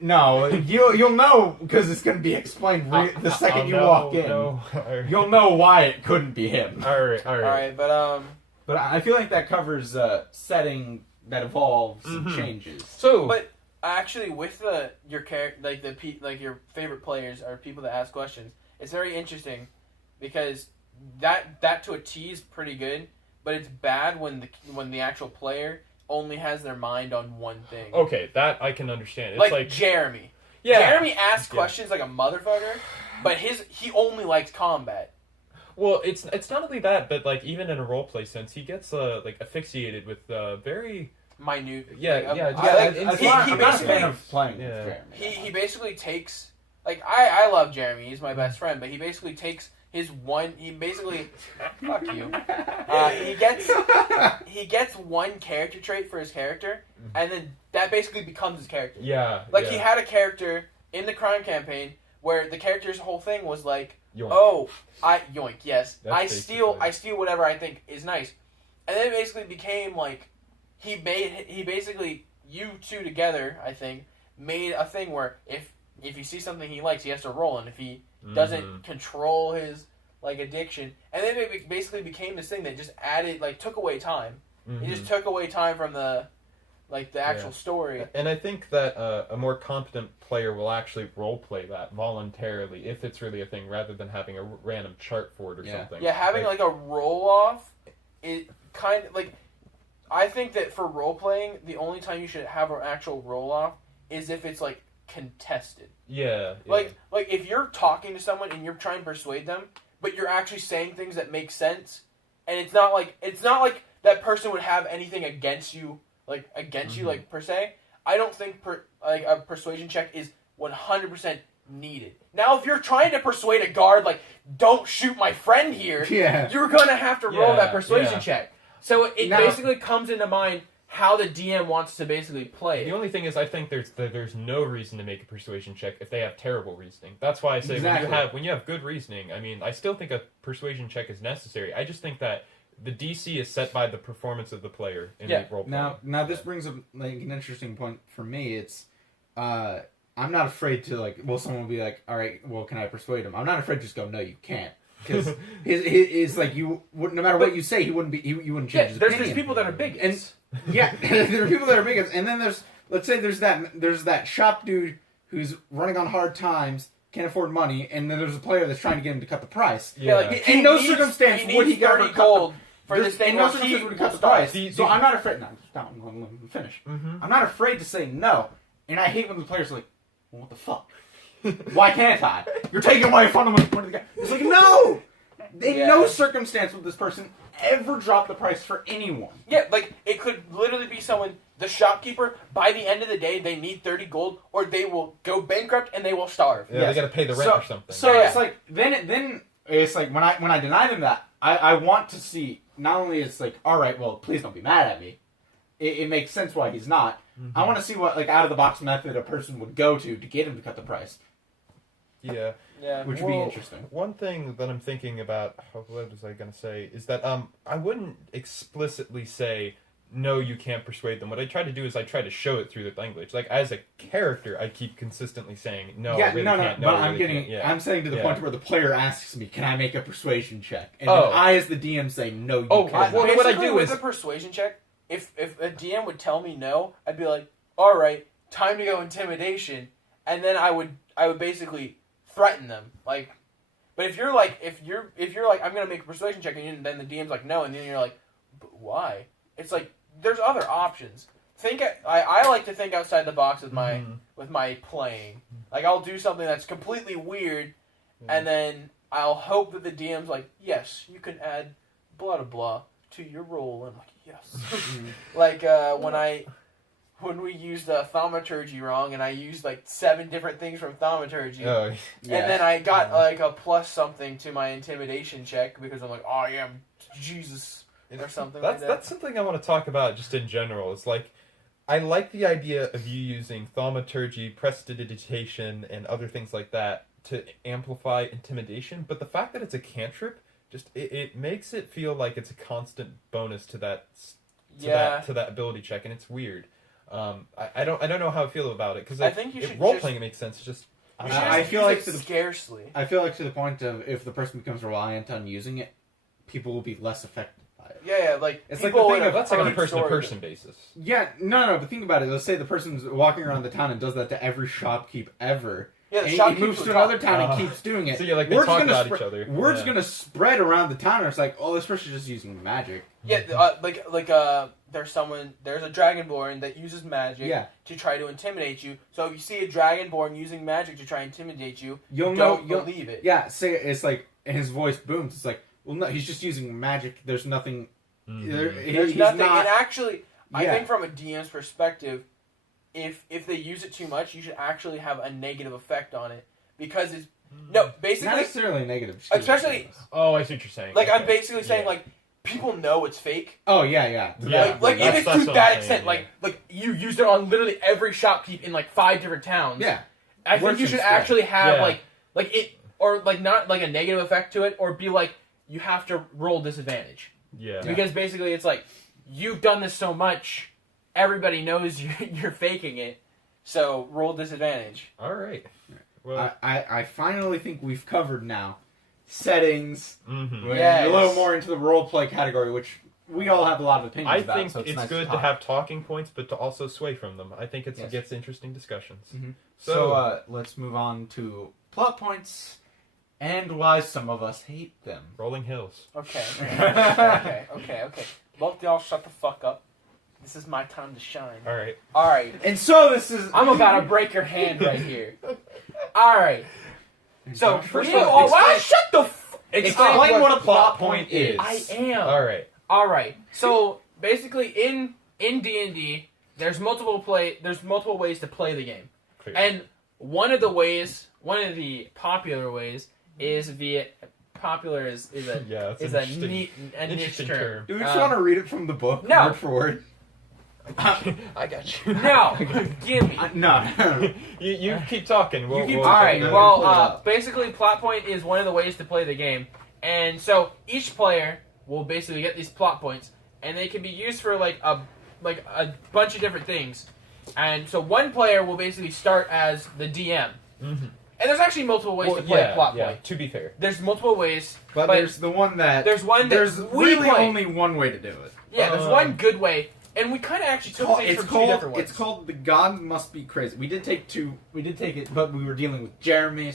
no. You'll know because it's gonna be explained the second you walk in. No. You'll know why it couldn't be him. Alright. All right, but But I feel like that covers setting that evolves and Mhm. changes. So, But actually, with your character, like your favorite players are people that ask questions. It's very interesting because that to a T is pretty good, but it's bad when the actual player only has their mind on one thing. okay, that I can understand. It's like, Jeremy. yeah. Jeremy asks Yeah. questions like a motherfucker, but he only likes combat. Well, it's not only that, but like even in a roleplay sense, he gets like asphyxiated with very Minute. Yeah, like, yeah, I like- he I'm not a fan basically of playing Yeah. with Jeremy. he basically takes like I love Jeremy. He's my best friend, but he basically takes he basically fuck you. He gets one character trait for his character, and then that basically becomes his character. yeah. Like yeah. he had a character in the crime campaign where the character's whole thing was like, Yoink. oh, I yoink, yes, That's I steal whatever I think is nice, and then it basically became like he basically you two together I think made a thing where if he sees something he likes he has to roll, and if he doesn't Mhm. control his like addiction, and then it basically became this thing that just added like took away time. Mhm. It just took away time from the actual Yeah. story. And I think that a more competent player will actually roleplay that voluntarily if it's really a thing, rather than having a random chart for it or Yeah. something. Yeah, having like a roll off, it kind of like I think that for role playing, the only time you should have an actual roll off is if it's like contested. Yeah. Like if you're talking to someone and you're trying to persuade them, but you're actually saying things that make sense, and it's not like that person would have anything against you, like per se. I don't think a persuasion check is 100% needed. Now, if you're trying to persuade a guard, like don't shoot my friend here, Yeah. you're gonna have to roll Yeah, that persuasion yeah. check. So it Now- basically comes into mind how the DM wants to basically play The it. only thing is, I think there's no reason to make a persuasion check if they have terrible reasoning. That's why I say Exactly. when you have good reasoning, I mean, I still think a persuasion check is necessary. I just think that the DC is set by the performance of the player in Yeah. the role. Now this brings up like an interesting point for me. It's I'm not afraid to like. Well, someone will be like, "All right, well, can I persuade him?" I'm not afraid to just go, "No, you can't," because his like you would no matter what you say, he wouldn't be you wouldn't change his There's opinion. people that are bigots. Yeah, there are people that are bigots, and then let's say there's that shop dude who's running on hard times, can't afford money, and then there's a player that's trying to get him to cut the price. Yeah. like, In no circumstance would he needs ever 30 cut gold the, for there's- this thing. in no where circumstance he would he cut the will price. The- So the- I'm not afraid. No, stop. I'm going to finish. Mm-hmm. I'm not afraid to say no, and I hate when the players are like, well, "What the fuck? Why can't I? You're taking away from the point of the guy." It's like, no. In no circumstance would this person ever drop the price for anyone. Yeah, like it could literally be someone, the shopkeeper. By the end of the day, they need 30 gold, or they will go bankrupt and they will starve. Yeah, Yes. they got to pay the rent or something. So Yeah. it's like then it's like when I deny them that, I want to see not only it's like, all right, well, please don't be mad at me. It makes sense why he's not. I want to see what like out of the box method a person would go to get him to cut the price. Yeah. Yeah. Which would be interesting. One thing that I'm thinking about, what was I going to say, is that I wouldn't explicitly say, no, you can't persuade them. What I try to do is I try to show it through the language. Like, as a character, I keep consistently saying, no, I really can't. But I really can't. I'm saying to the point where the player asks me, can I make a persuasion check? And Oh. then I, as the DM, say, no, you can't. well, Basically, what I do with is- a persuasion check, if a DM would tell me no, I'd be like, all right, time to go intimidation, and then I would basically threaten them. Like, but if you're like, I'm gonna make a persuasion check, and then the DM's like, no, and then you're like, but why? It's like there's other options. I like to think outside the box with my playing. Like, I'll do something that's completely weird, and then I'll hope that the DM's like, yes, you can add blah blah blah to your roll. And I'm like, yes. Like when we used thaumaturgy wrong, and I used like 7 different things from thaumaturgy, Oh, Yeah. and then I got like a plus something to my intimidation check because I'm like, oh, I am Jesus or something like that. That's something I want to talk about just in general. It's like, I like the idea of you using thaumaturgy, prestidigitation, and other things like that to amplify intimidation, but the fact that it's a cantrip, just it makes it feel like it's a constant bonus to that ability check, and it's weird. I don't know how I feel about it, because I think you should role just- playing makes sense. It's just I feel like scarcely. I feel like to the point of if the person becomes reliant on using it, people will be less affected by it. Yeah, like It's like people the thing in of- that's like on a current person-to-person story- basis. Yeah, no, but think about it. Let's say the person's walking around the town and does that to every shopkeep ever. Yeah, the And he shopkeep moves would to talk. another town and keeps doing it. So yeah, like they Word's talk gonna about spre- each other. Word's Yeah. gonna spread around the town, and it's like, oh, this person's just using magic. Yeah, there's a dragonborn that uses magic Yeah. to try to intimidate you. So if you see a dragonborn using magic to try and intimidate you, You'll don't know. believe it. Yeah, say it's like his voice booms. It's like, well, no, he's just using magic. There's nothing. There's He's nothing, not- and actually, I Yeah. think from a DM's perspective, if they use it too much, you should actually have a negative effect on it because it's no Not basically, necessarily negative. especially Oh, I see what you're saying. like I'm Okay. basically saying Yeah. like people know it's fake. Oh yeah. Yeah. Like that's- if it's that's to what that I'm extent, saying, like you used it on literally every shopkeep in like 5 different towns. Yeah. I think Works you in should spread. actually have Yeah. like it or like not like a negative effect to it, or be like you have to roll disadvantage Yeah. because basically it's like you've done this so much, everybody knows you're faking it, so roll disadvantage. All right. Well, I finally think we've covered now settings. mhm. We're Yes. a little more into the role play category, which we all have a lot of opinions I about. think so it's it's nice good to talk. have talking points, but to also sway from them. I think it Yes. gets interesting discussions. Mhm. So, So let's move on to plot points and why some of us hate them. Rolling Hills. Okay. Okay. Both y'all shut the fuck up. This is my time to shine. All right. All right. And so this is. I'm about to break your hand right here. All right. So First you of all, shut the. explain what a plot point is. I am. All right. All right. So basically, in D&D, there's multiple ways to play the game, Clear. and one of the popular ways is via popular is a Yeah, it's is an a interesting- neat interesting term. Do we just want to read it from the book, no. word for word? I got you. No, give me. No. You keep talking. We'll, You keep we'll- all right. yeah, Well, pull it up. basically, plot point is one of the ways to play the game, and so each player will basically get these plot points, and they can be used for like a bunch of different things. And so one player will basically start as the DM, Mhm. and there's actually multiple ways to play a plot point. To be fair. There's multiple ways, But there's the one that. there's one that There's we really play. only one way to do it. Yeah, there's one good way, and we kind of actually took things from two different ones. It's called The God Must Be Crazy. We did take it, but we were dealing with Jeremy,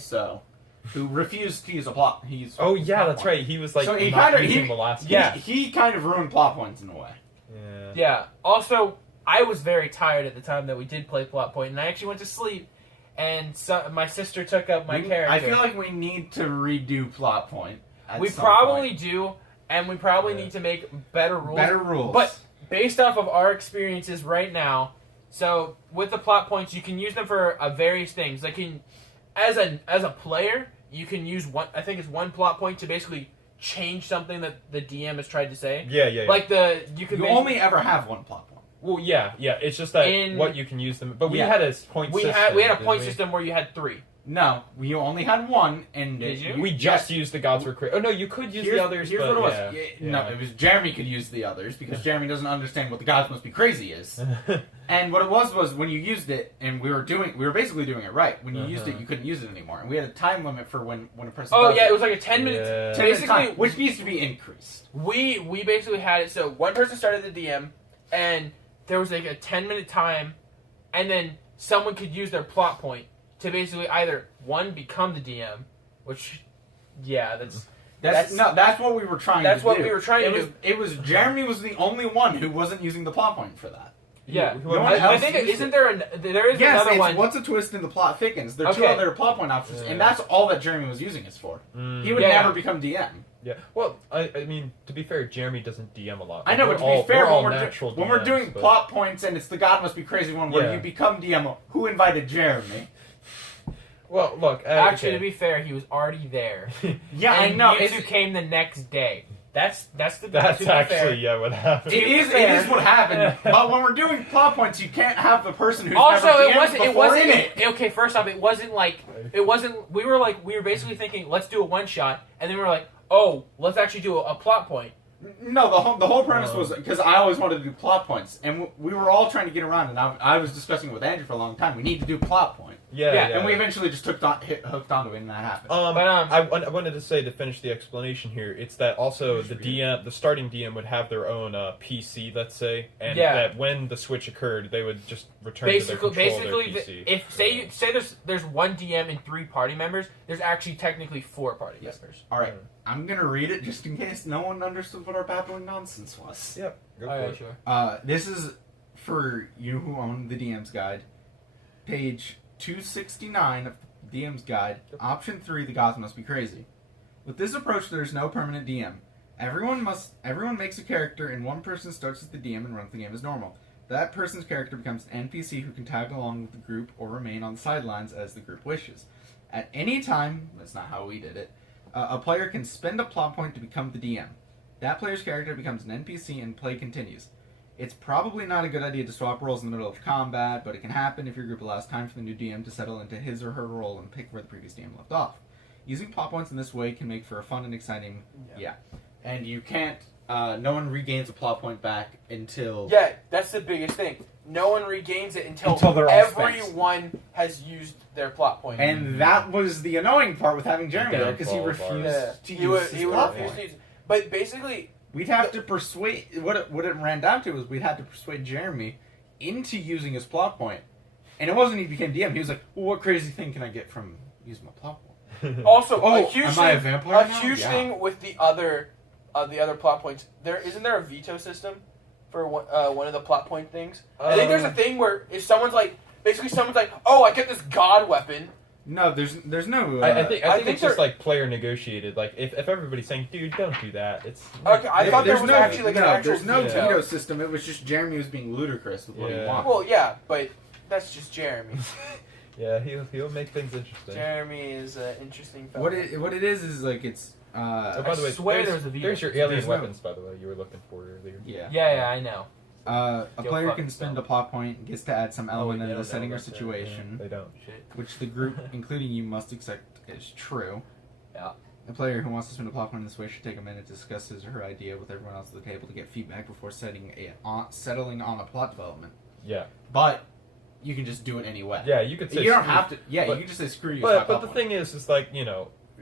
who refused to use a plot. Oh yeah, that's right. He was like So he not kinda- using he- the last. Yeah. He kind of ruined plot points in a way. Yeah. Yeah. Also, I was very tired at the time that we did play plot point, and I actually went to sleep. And so my sister took up my character. I feel like we need to redo plot point. at we some probably point. do, and we probably Yeah. need to make better rules. Better rules. But based off of our experiences right now, so with the plot points, you can use them for various things. as a player, you can use one plot point to basically change something that the DM has tried to say. Yeah. Like You only ever have one plot point. Well, yeah. It's just that what you can use them. But we had a point system. We had a point system where you had 3. No, we only had one, and Did you? We just used the gods were crazy. Oh no, you could use the others. Here's but what it was. yeah. No, it was Jeremy could use the others because Jeremy doesn't understand what the gods must be crazy is. And what it was when you used it, and we were basically doing it right. When you used it, you couldn't use it anymore, and we had a time limit for when a person. Oh does yeah, it was like a 10 minutes. Yeah. 10 minute Basically, time, which needs to be increased. we basically had it so one person started the DM, and there was like a 10-minute time, and then someone could use their plot point to basically either become the DM, which That's what we were trying. That's to what do. we were trying to do. It was Jeremy was the only one who wasn't using the plot point for that. Yeah, No one I else think used isn't it. there is Yes, another it's one. once a twist and the plot thickens. There are 2 Okay. other plot point options, Yeah. and that's all that Jeremy was using it for. He would Yeah. never become DM. Yeah. Well, I mean, to be fair, Jeremy doesn't DM a lot. I know, We're but to all- be fair, we're all when natural we're DMs, doing but- plot points and it's the God Must Be Crazy one where Yeah. you become DM, who invited Jeremy? Well, look. Actually, okay. to be fair, he was already there. Yeah, I And know. You two came the next day. That's That's to be fair. actually what happened. It is what happened. But when we're doing plot points, you can't have the person who's Also, never it DM'd wasn't in it. okay. First off, it wasn't. We were basically thinking, let's do a one shot, and then we were like, oh, let's actually do a plot point. No, the whole premise was because I always wanted to do plot points, and we were all trying to get around, and I was discussing it with Andrew for a long time. We need to do plot point. Yeah. And we eventually just hooked onto it, and that happened. I wanted to say to finish the explanation here, it's that also the starting DM would have their own PC, let's say, and that when the switch occurred, they would just return to their control of their PC. If say there's one DM and 3 party members, there's actually technically 4 party members. All right, I'm gonna read it just in case no one understood what our babbling nonsense was. Yep. Go Oh, for yeah, it. sure. This is for you who own the DM's Guide, page 269 of the DM's Guide, option 3, the gods must be crazy. With this approach, there is no permanent DM. Everyone makes a character, and one person starts as the DM and runs the game as normal. That person's character becomes an NPC who can tag along with the group or remain on the sidelines as the group wishes. At any time, that's not how we did it, a player can spend a plot point to become the DM. That player's character becomes an NPC and play continues. It's probably not a good idea to swap roles in the middle of combat, but it can happen if your group allows time for the new DM to settle into his or her role and pick where the previous DM left off. Using plot points in this way can make for a fun and exciting... Yeah. And you can't... no one regains a plot point back until... Yeah, that's the biggest thing. No one regains it until they're all spent. everyone has used their plot point. And that was the annoying part with having Jeremy there, because he refused to use his plot point. To use. But basically... We'd have to persuade... What it ran down to was we'd have to persuade Jeremy into using his plot point. And it wasn't he became DM. He was like, well, what crazy thing can I get from using my plot point? Also, Oh, a huge am thing, I a vampire now? huge Yeah. thing with the other plot points. Isn't there a veto system for one of the plot point things? I think there's a thing where if someone's like, oh, I get this god weapon. No, there's no... I think it's just they're- like player negotiated. Like if everybody's saying, "Dude, don't do that," it's Okay, I thought there there's was no, actually like an actual there's no veto. veto system. It was just Jeremy was being ludicrous with what he Yeah. wanted. Well, yeah, but that's just Jeremy. yeah, he'll make things interesting. Jeremy is an interesting fellow. What it is like it's... Oh, by the way, swear there's a veto. there's your alien There's no- weapons, by the way, you were looking for earlier. Yeah. Yeah, I know. A Go player fuck can spend a yourself. plot point and gets to add some element yeah, into I the know setting or about that, situation, They don't. Shit. which the group, including you, must accept is true. Yeah. A player who wants to spend a plot point in this way should take a minute to discuss his or her idea with everyone else at the table to get feedback before settling on a plot development. Yeah. But you can just do it anyway. Yeah, you could say You don't screw- have to. Yeah, but- you can just say screw you. But the thing is like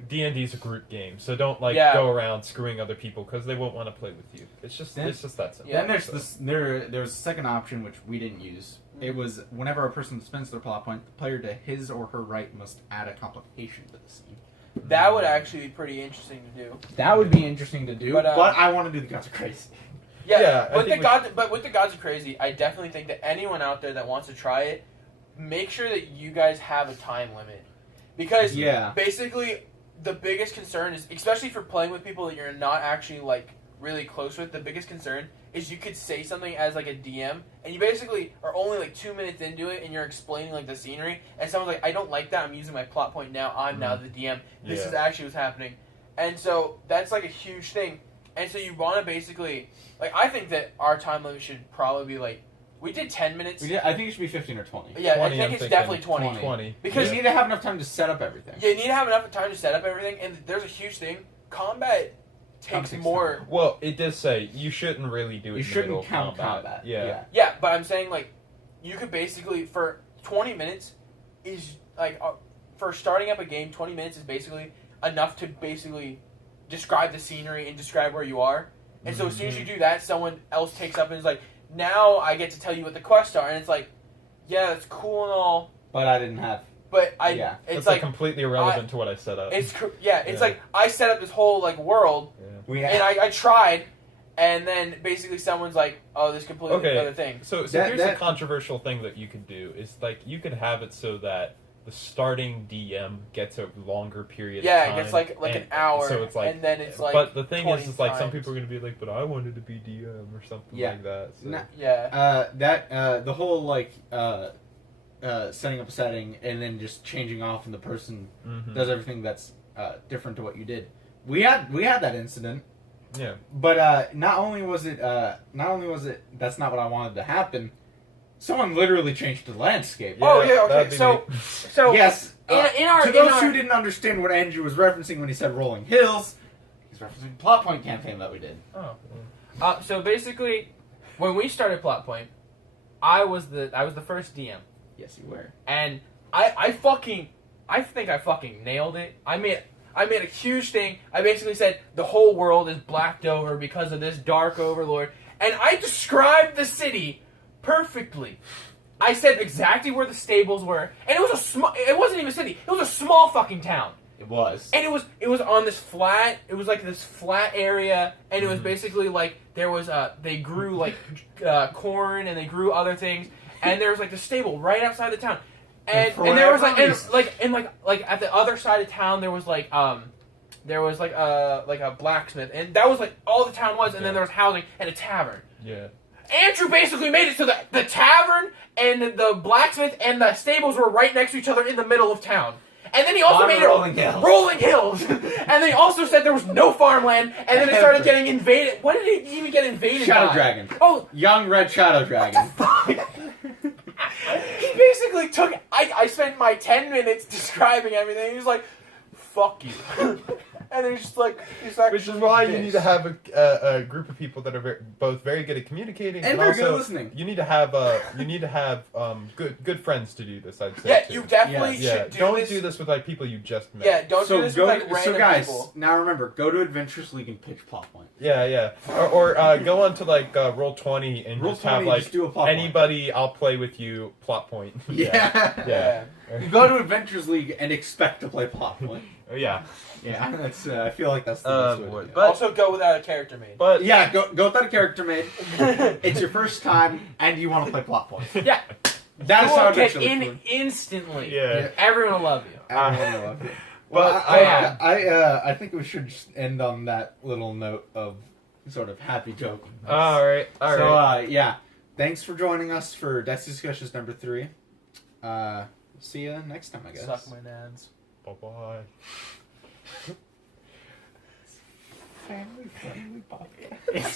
D&D's a group game, so don't go around screwing other people because they won't want to play with you. It's just that simple. Then there's there's a second option which we didn't use. It was whenever a person spends their plot point, the player to his or her right must add a complication to the scene. That would actually be pretty interesting to do. That would be interesting to do, But, but I want to do the gods are crazy. Yeah, I with think the gods are crazy. I definitely think that anyone out there that wants to try it, make sure that you guys have a time limit, because Yeah. basically the biggest concern is, especially for playing with people that you're not actually like really close with, the biggest concern is you could say something as like a DM, and you basically are only like 2 minutes into it, and you're explaining like the scenery, and someone's like, I don't like that, I'm using my plot point now, I'm now the DM, this is actually what's happening. And so that's like a huge thing. And so you want to basically, like, I think that our time limit should probably be like, we did 10 minutes. I think it should be 15 or 20. Yeah, 20, I think I'm it's thinking definitely 20. 20. Because you need to have enough time to set up everything. Yeah, you need to have enough time to set up everything, and there's a huge thing. Combat takes more. Time. Well, it does say you shouldn't really do it. You in the middle shouldn't of count combat. Yeah. Yeah, but I'm saying, like, you could basically, for 20 minutes, is, like, for starting up a game, 20 minutes is basically enough to basically describe the scenery and describe where you are. And so as soon as you do that, someone else takes up and is like, now I get to tell you what the quests are. And it's like, yeah, that's cool and all. But I didn't have. But It's it's like completely irrelevant to what I set up. It's like I set up this whole like world, and I tried, and then basically someone's like, "Oh, this completely other thing." So here's a controversial thing that you could do is like you could have it so that the starting DM gets a longer period of time. Yeah, it gets like an hour, so it's like, and then it's like. But the thing is like some times. people are going to be like, "But I wanted to be DM" or something like that. So. The whole like setting up a setting and then just changing off, and the person does everything that's different to what you did. We had that incident. Yeah. But not only was it that's not what I wanted to happen. Someone literally changed the landscape. Okay. So yes. In our who didn't understand what Andrew was referencing when he said rolling hills, he's referencing plot point campaign that we did. Oh. So basically, when we started Plot Point, I was the first DM. Yes, you were. And I think I fucking nailed it. I made a huge thing. I basically said the whole world is blacked over because of this dark overlord, and I described the city perfectly. I said exactly where the stables were, and it wasn't even a city. It was a small fucking town. It was. And it was on this flat. It was like this flat area, and it was basically like there was they grew like corn and they grew other things, and there was like the stable right outside the town, and there was like at the other side of town there was like a blacksmith, and that was like all the town was, and then there was housing and a tavern. Yeah. Andrew basically made it so that the tavern and the blacksmith and the stables were right next to each other in the middle of town. And then he also made rolling hills. And then he also said there was no farmland, and then it started getting invaded. What did it even get invaded by? Shadow Dragon. Oh. Young Red Shadow Dragon. He basically took... I spent my 10 minutes describing everything. He was like, fuck you. And it's just like... Which is why you need to have a group of people that are both very good at communicating and very good at listening. You need to have good friends to do this. I'd say. Yeah, too. you definitely should do don't this. do this with like people you just met. Yeah, don't do this with like random guys, people. now remember, go to Adventures League and pitch Plot Point. Yeah. Or go on to like Roll20 and just have like just do a plot anybody point. I'll play with you plot point. Yeah. You go to Adventures League and expect to play Plot Point. Yeah. Yeah, that's. I feel like that's the best way to do it. But also go without a character made. But yeah, go without a character made. It's your first time, and you want to play Plot Point. Yeah. That is You how will get Adventure League in works. instantly. Yeah. Everyone will love you. Everyone will love it. But Well, I think we should just end on that little note of sort of happy joking. all right. So yeah, thanks for joining us for Dicey Discussions number 3. See you next time, I guess. Suck my nads. Bye-bye. Family friendly podcast.